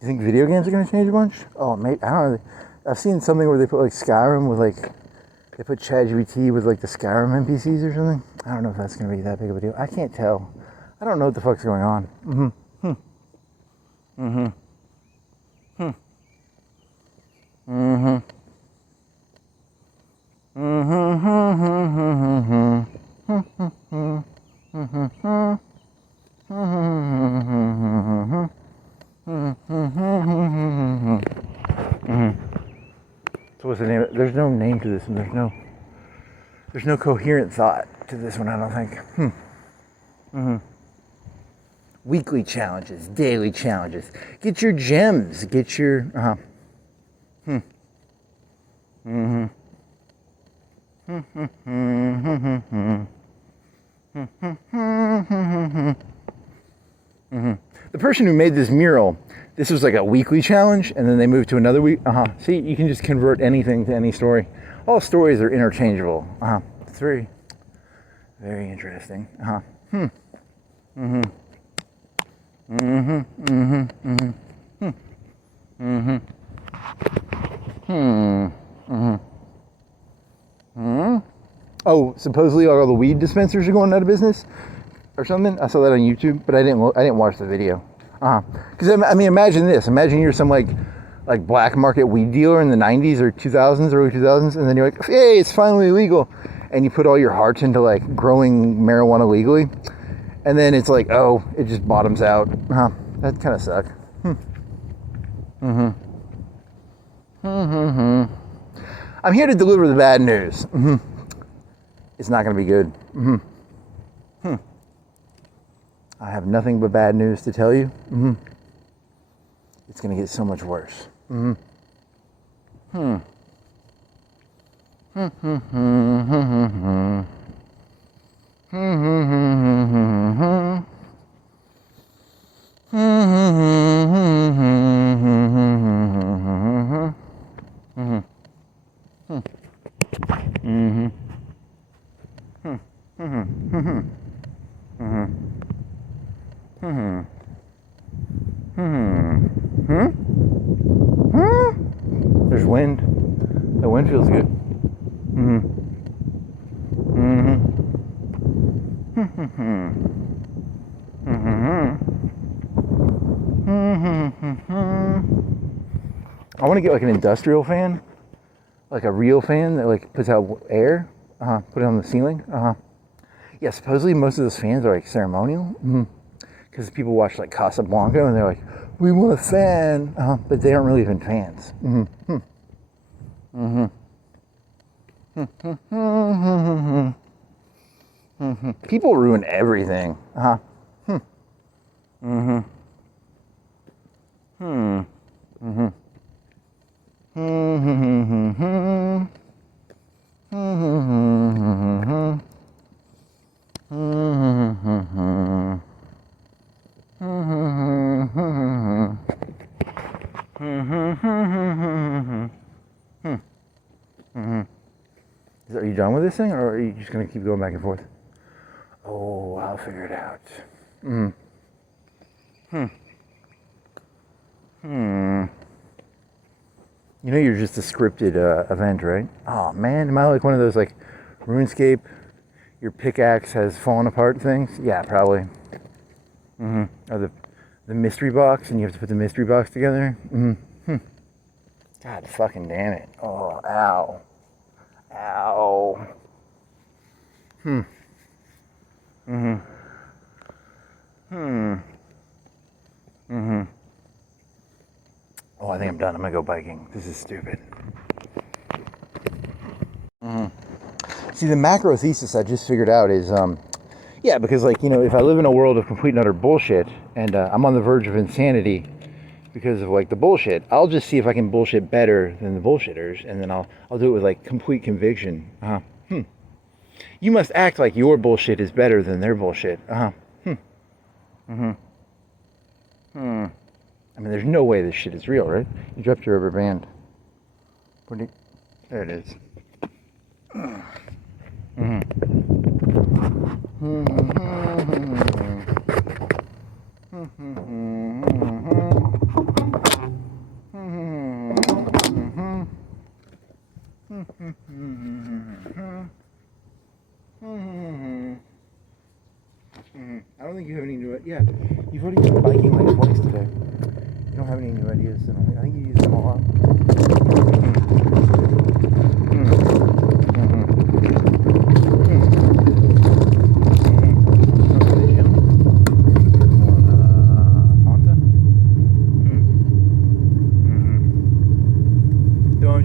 think video games are going to change a bunch? Oh, mate, I don't know. I've seen something where they put like Skyrim with like, they put ChatGPT with like the Skyrim NPCs or something. I don't know if that's going to be that big of a deal. I can't tell. I don't know what the fuck's going on. Mm-hmm. Mm-hmm. So what's the name? There's no name to this, and there's no coherent thought to this one, I don't think. Weekly challenges, daily challenges. Get your gems. Get your The person who made this mural, this was like a weekly challenge, and then they moved to another week. See, you can just convert anything to any story. All stories are interchangeable. It's very, very interesting. Oh, supposedly all the weed dispensers are going out of business or something. I saw that on YouTube, but I didn't watch the video. Because I mean, imagine this. Imagine you're some like black market weed dealer in the 90s or 2000s, early 2000s, and then you're like, hey, it's finally legal, and you put all your heart into like growing marijuana legally, and then it's like, oh, it just bottoms out. That kind of sucks. I'm here to deliver the bad news. It's not going to be good. I have nothing but bad news to tell you. It's going to get so much worse. There's wind. The wind feels good. I want to get like an industrial fan, like a real fan that like puts out air. Put it on the ceiling. Yeah, supposedly most of those fans are like ceremonial. Because people watch like Casablanca and they're like, we want a fan, but they aren't really even fans. People ruin everything. Are you done with this thing, or are you just going to keep going back and forth? Oh, I'll figure it out. You know you're just a scripted event, right? Oh man, am I like one of those like RuneScape, your pickaxe has fallen apart things? Yeah, probably. Or the mystery box, and you have to put the mystery box together? God fucking damn it. Oh, ow. Ow. Oh, I think I'm done. I'm gonna go biking. This is stupid. See, the macro thesis I just figured out is, yeah, because like, you know, if I live in a world of complete and utter bullshit, and I'm on the verge of insanity because of like the bullshit, I'll just see if I can bullshit better than the bullshitters, and then I'll do it with like complete conviction. You must act like your bullshit is better than their bullshit. I mean, there's no way this shit is real, right? You dropped your rubber band. There it is. I don't think you have any new ideas. Yeah, you've already been biking like twice today. You don't have any new ideas. I think you used them all up.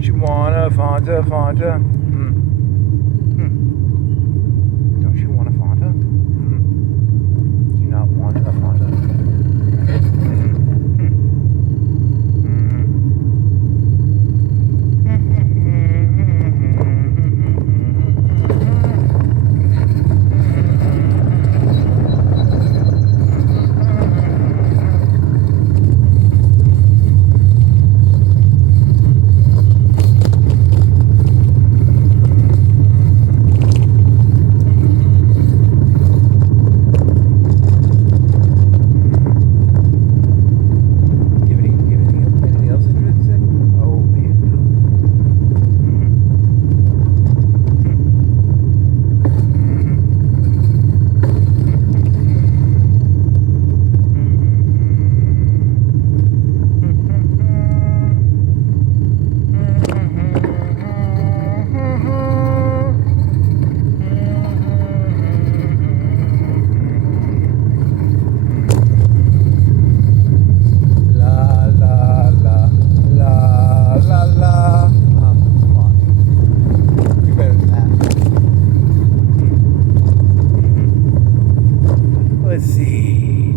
Don't you wanna Fanta, Fanta? Don't you want a Fanta? Do you not want a Fanta? Let's see.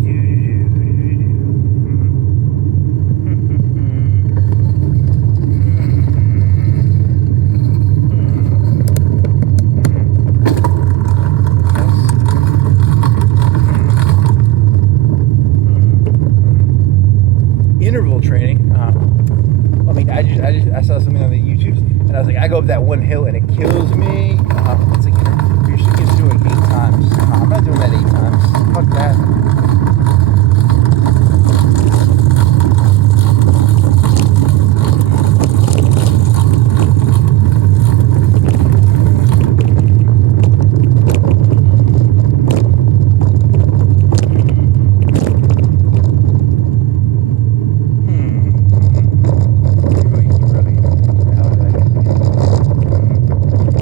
Interval training. I mean, I saw something on the YouTube, and I was like, I go up that one hill and it kills me. It's like you're just doing 8 times. I'm not doing that 8 times. Fuck that.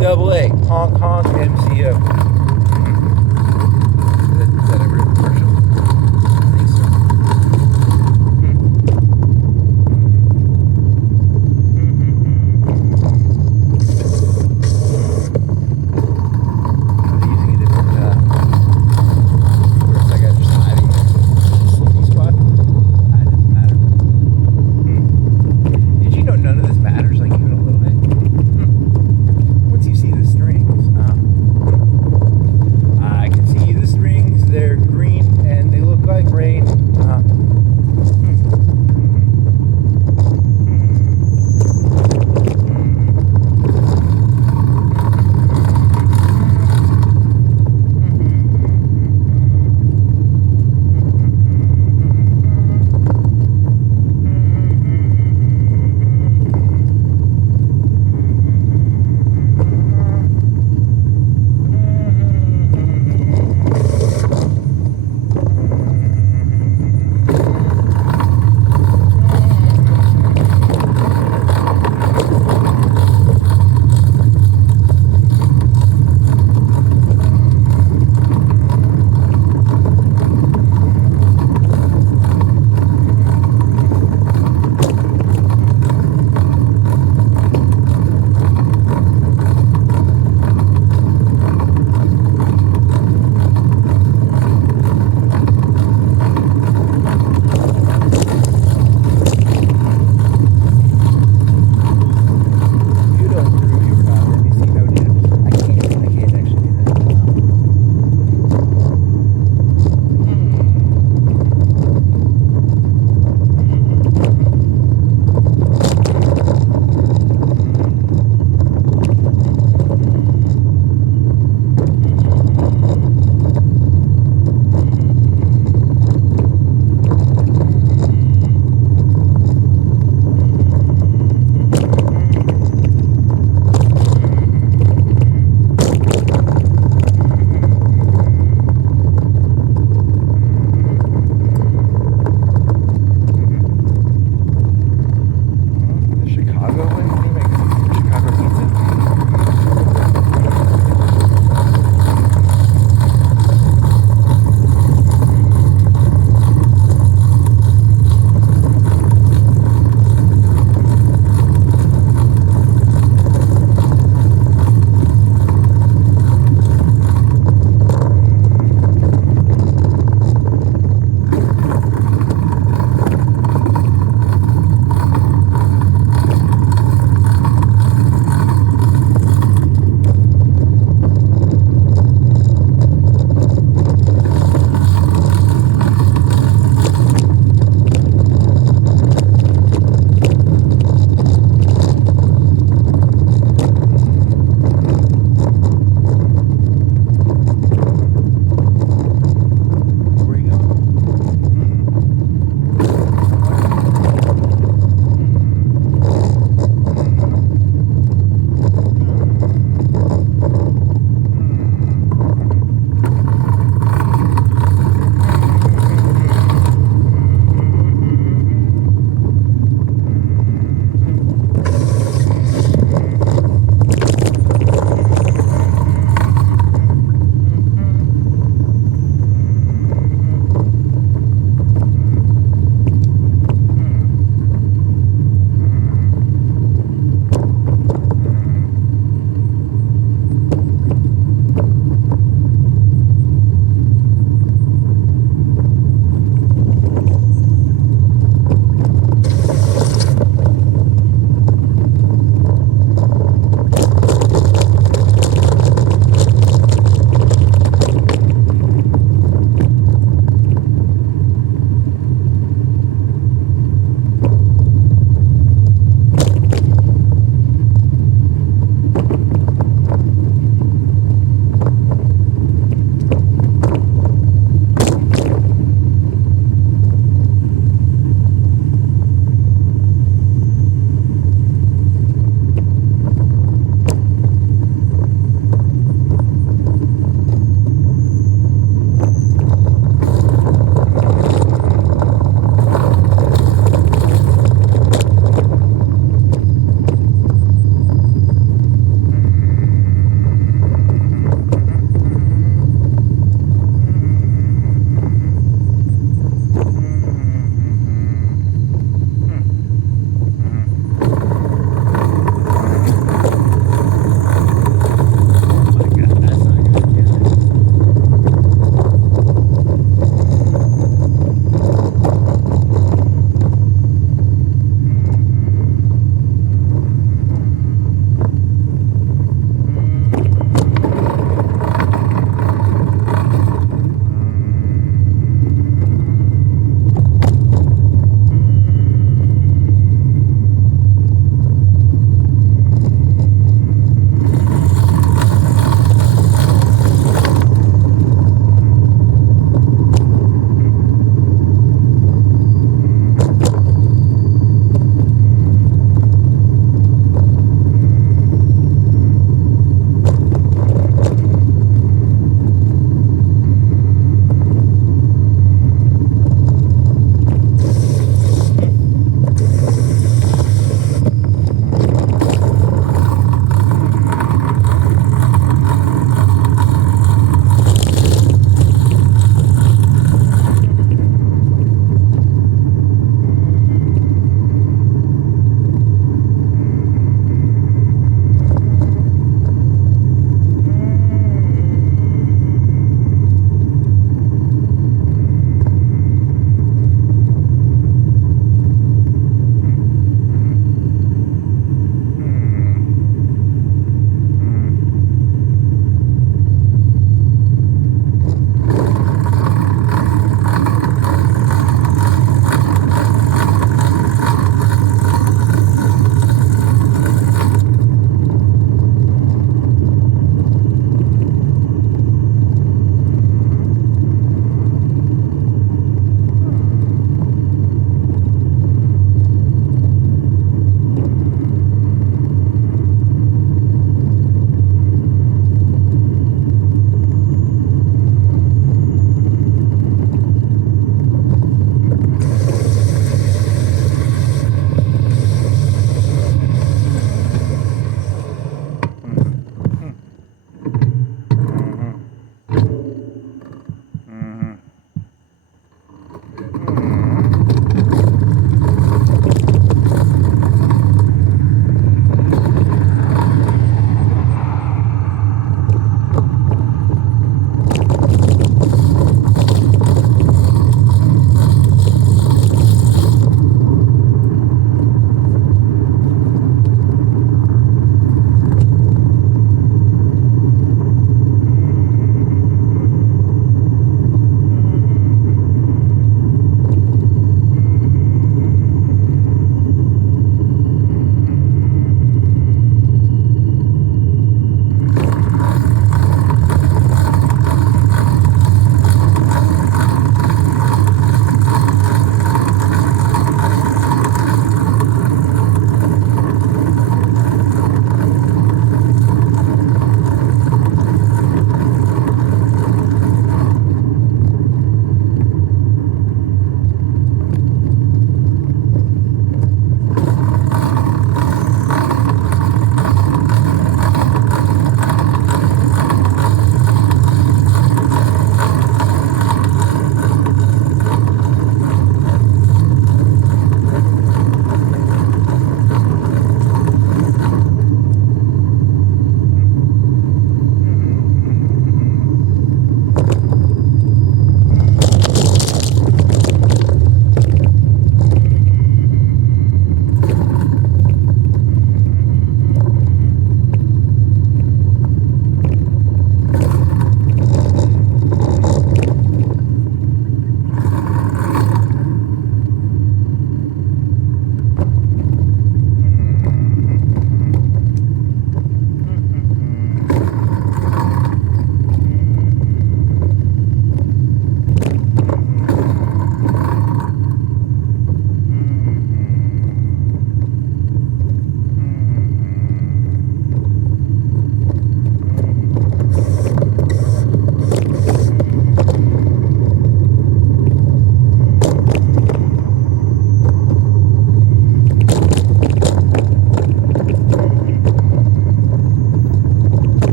Double A, honk honk.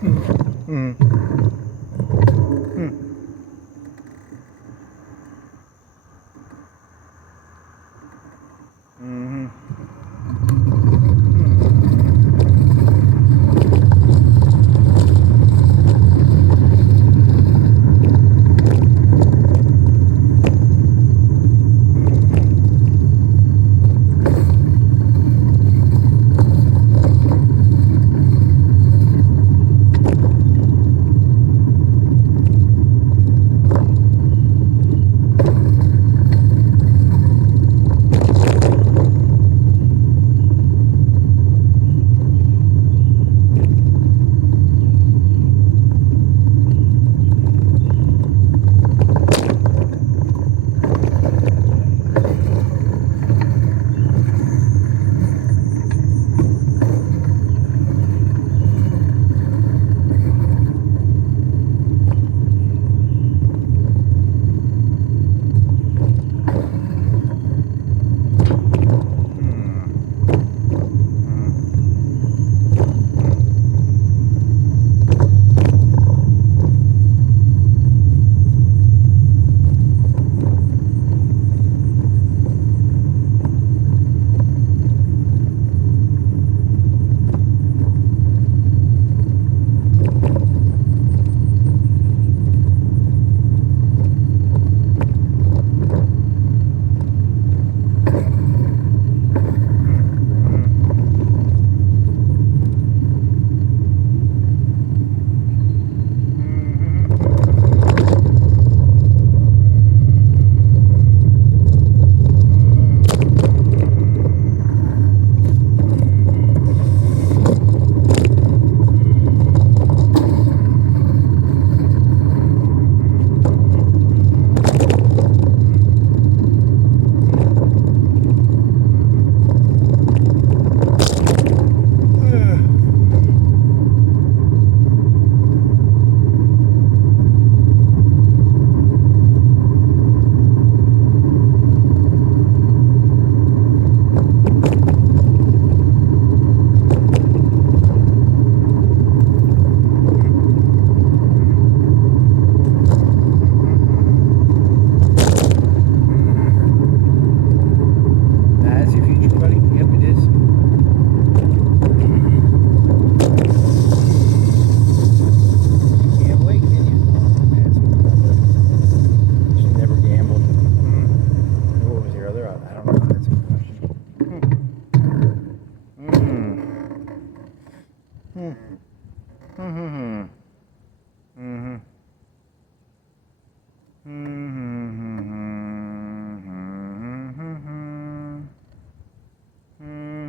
Mm. Mm. Mm-hmm.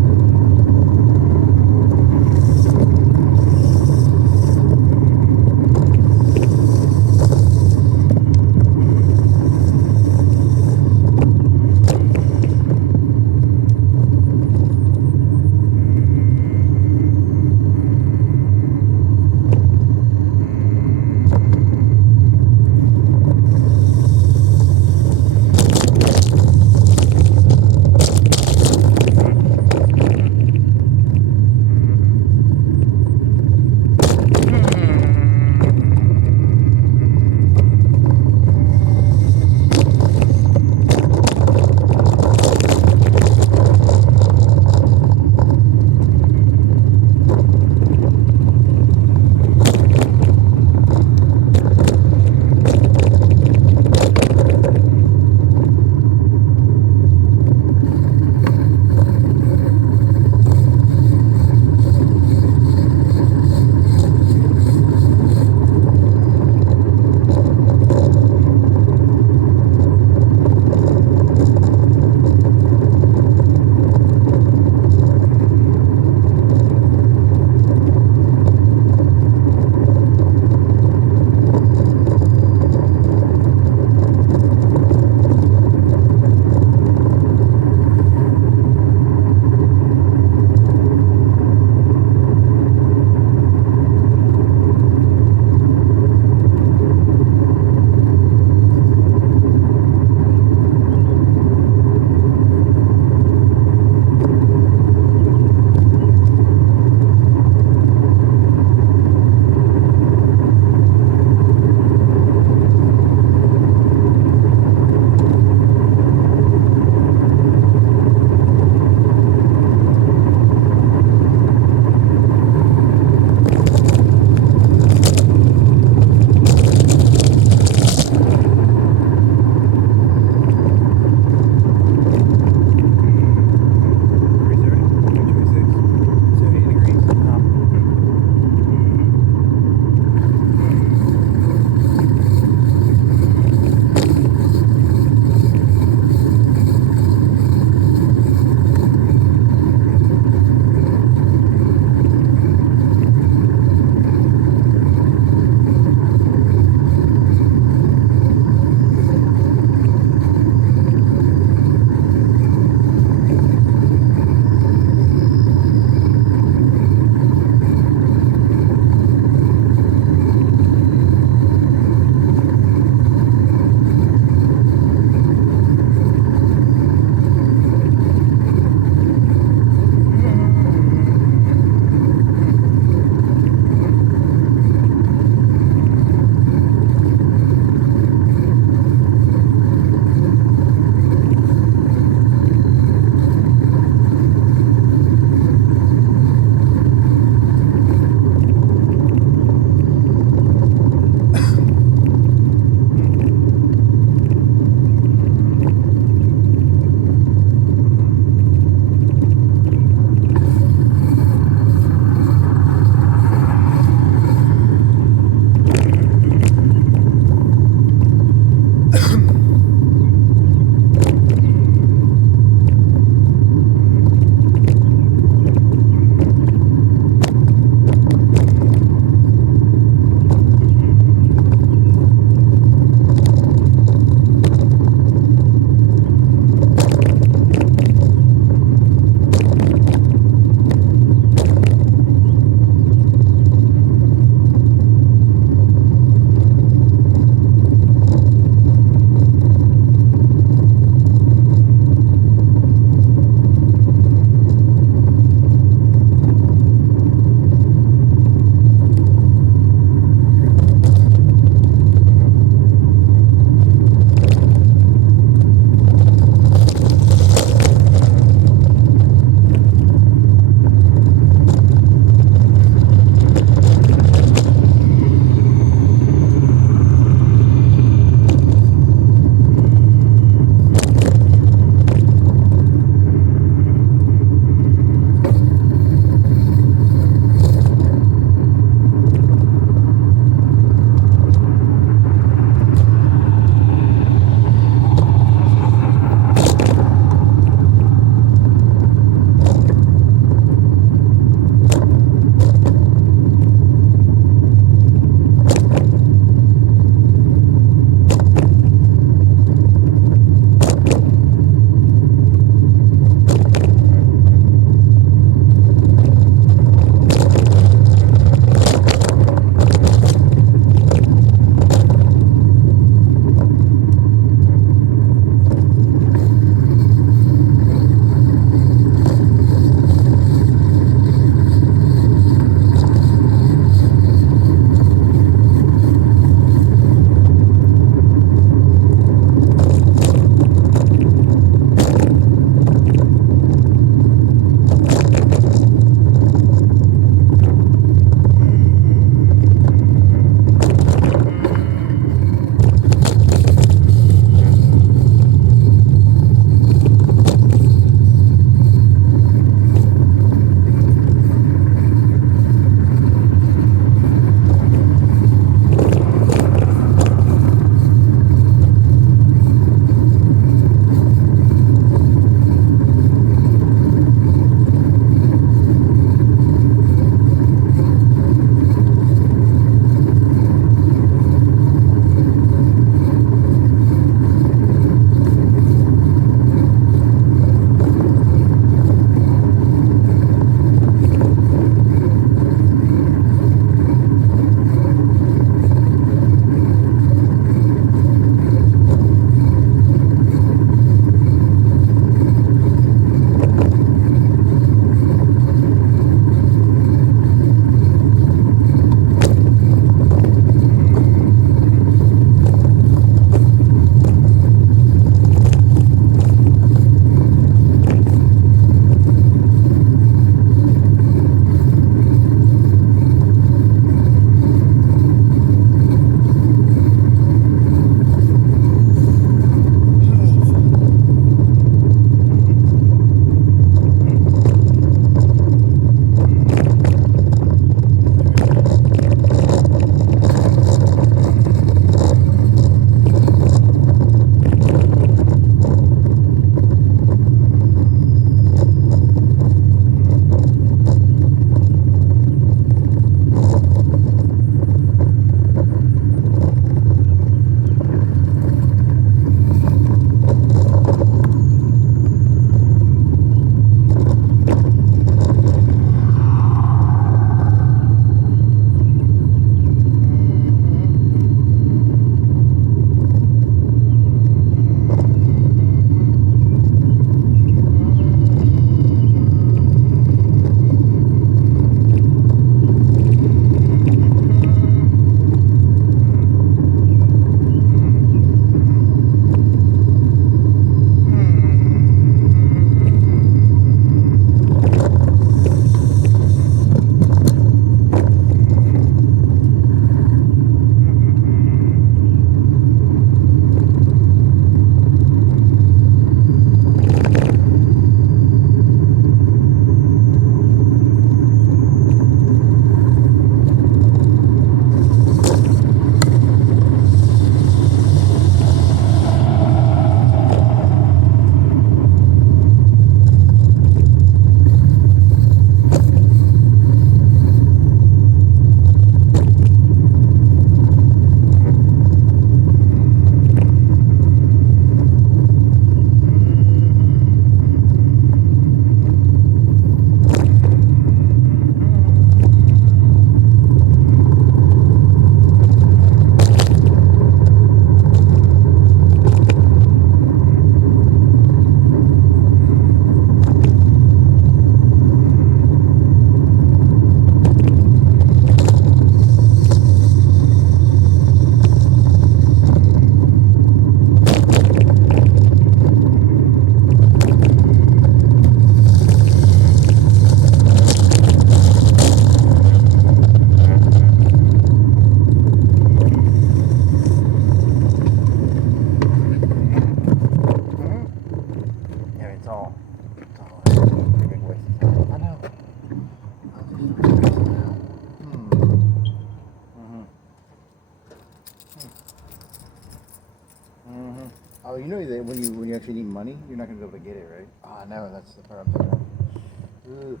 Oh, you know that when you actually need money, you're not gonna be able to get it, right? Ah, no, that's the part I'm thinking of. Ugh.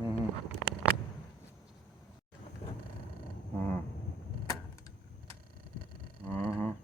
Mhm. Mhm. Mhm.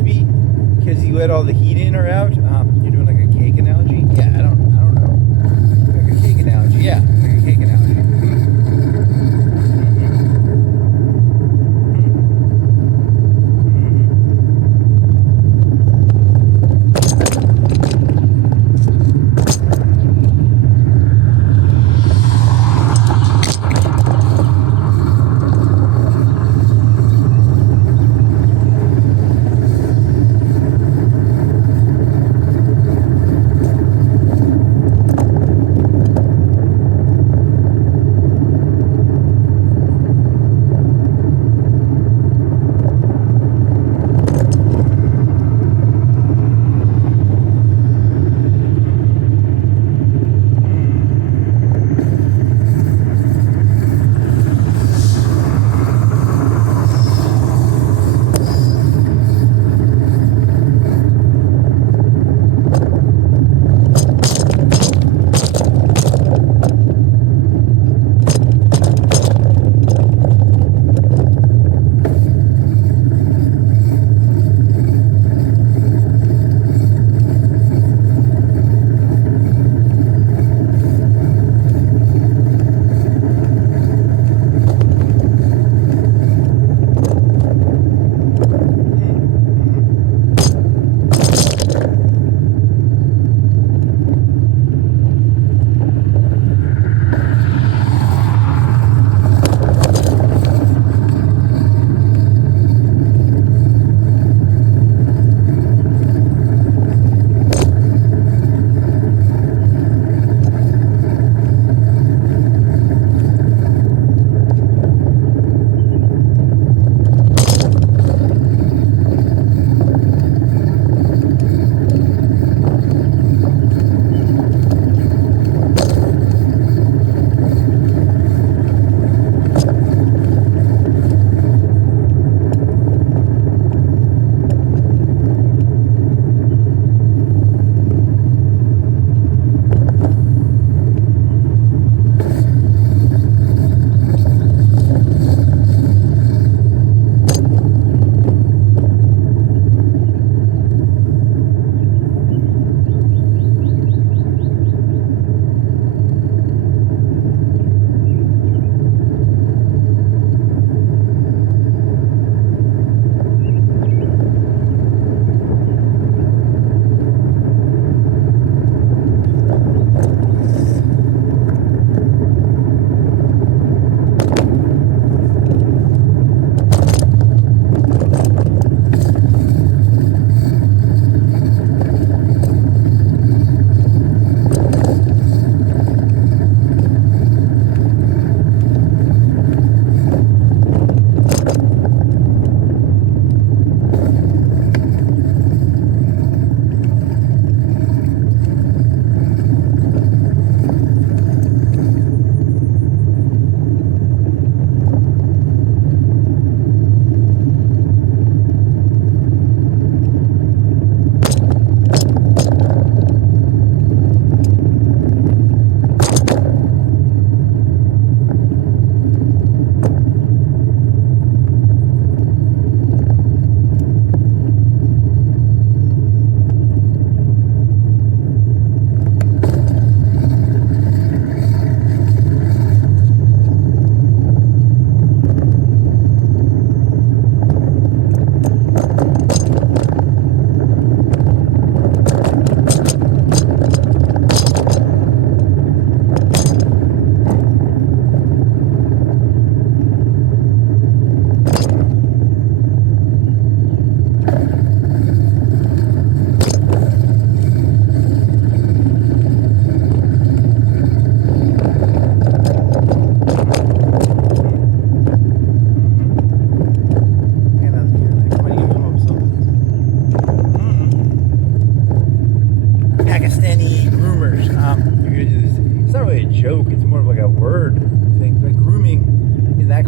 crispy because you let all the heat in or out. You're doing like a cake analogy? Yeah, I don't know. Like a cake analogy. Yeah, like a cake analogy.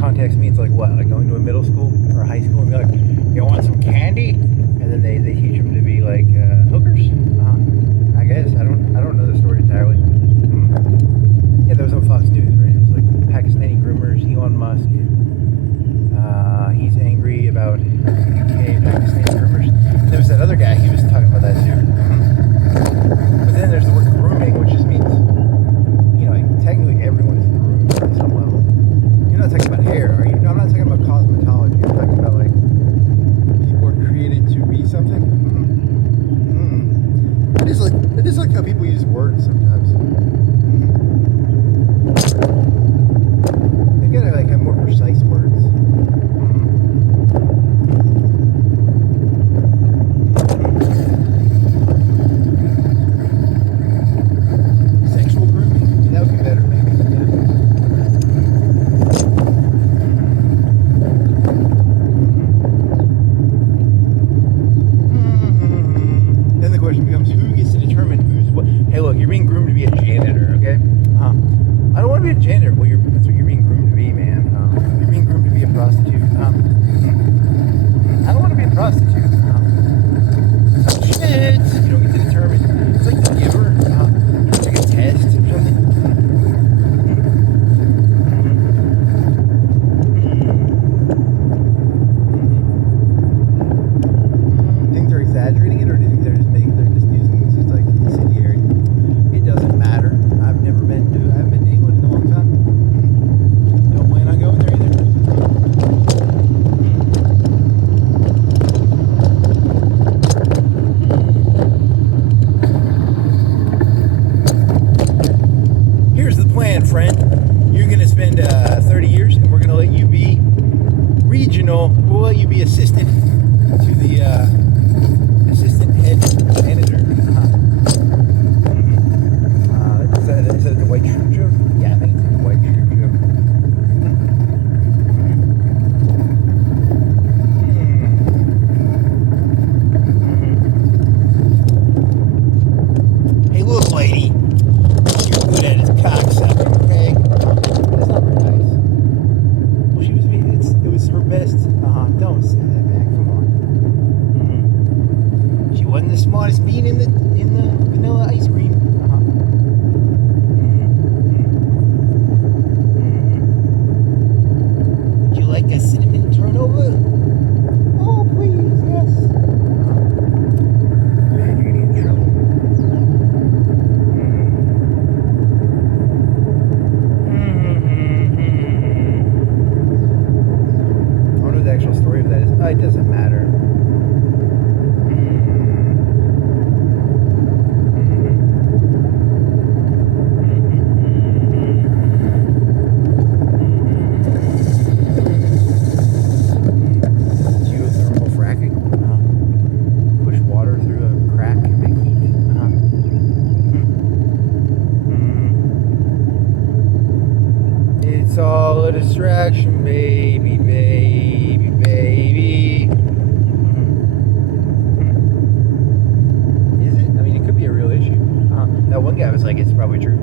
context means like what? Like going to a middle school or a high school and be like, you want some candy? And then they teach them to be like hookers. I guess I don't know the story entirely. Yeah, that was on Fox News, right? It was like Pakistani groomers, Elon Musk. He's angry about UK Pakistani groomers. I just like how people use words sometimes. They gotta like have more precise words. Sexual grooming? I mean, that would be better, maybe. Then the question becomes, who gets to determine who's what? Hey, look, you're being groomed to be a janitor, okay? I don't want to be a janitor. Well, that's what you're being groomed to be, man. You're being groomed to be a prostitute. I don't want to be a prostitute. Shit! You don't get to determine. It's like the giver. It's like a test or something. Think they're exaggerating it, or do you think they're just using it as like incendiary? It doesn't matter. I haven't been to England in a long time. Don't plan on going there either. Here's the plan, friend. You're gonna spend 30 years, and we're gonna let you be regional. We'll let you be assistant to the assistant head manager. Is that the white shirt joke? Yeah, I think it's the white shirt joke. Hey, look, lady. You're good at it, cocksucker, okay? That's not very nice. Well, she was being, it was her best. Don't say that, man. Come on. She wasn't the smartest bean in the vanilla ice cream. Do you like a cinnamon turnover? Oh, please, yes. Man, you're gonna get in trouble. I wonder what the actual story of that is. It doesn't matter. Geothermal fracking. Push water through a crack and make heat. It's all a distraction, baby, baby, baby. Is it? I mean, it could be a real issue. That one guy was like, it's probably true.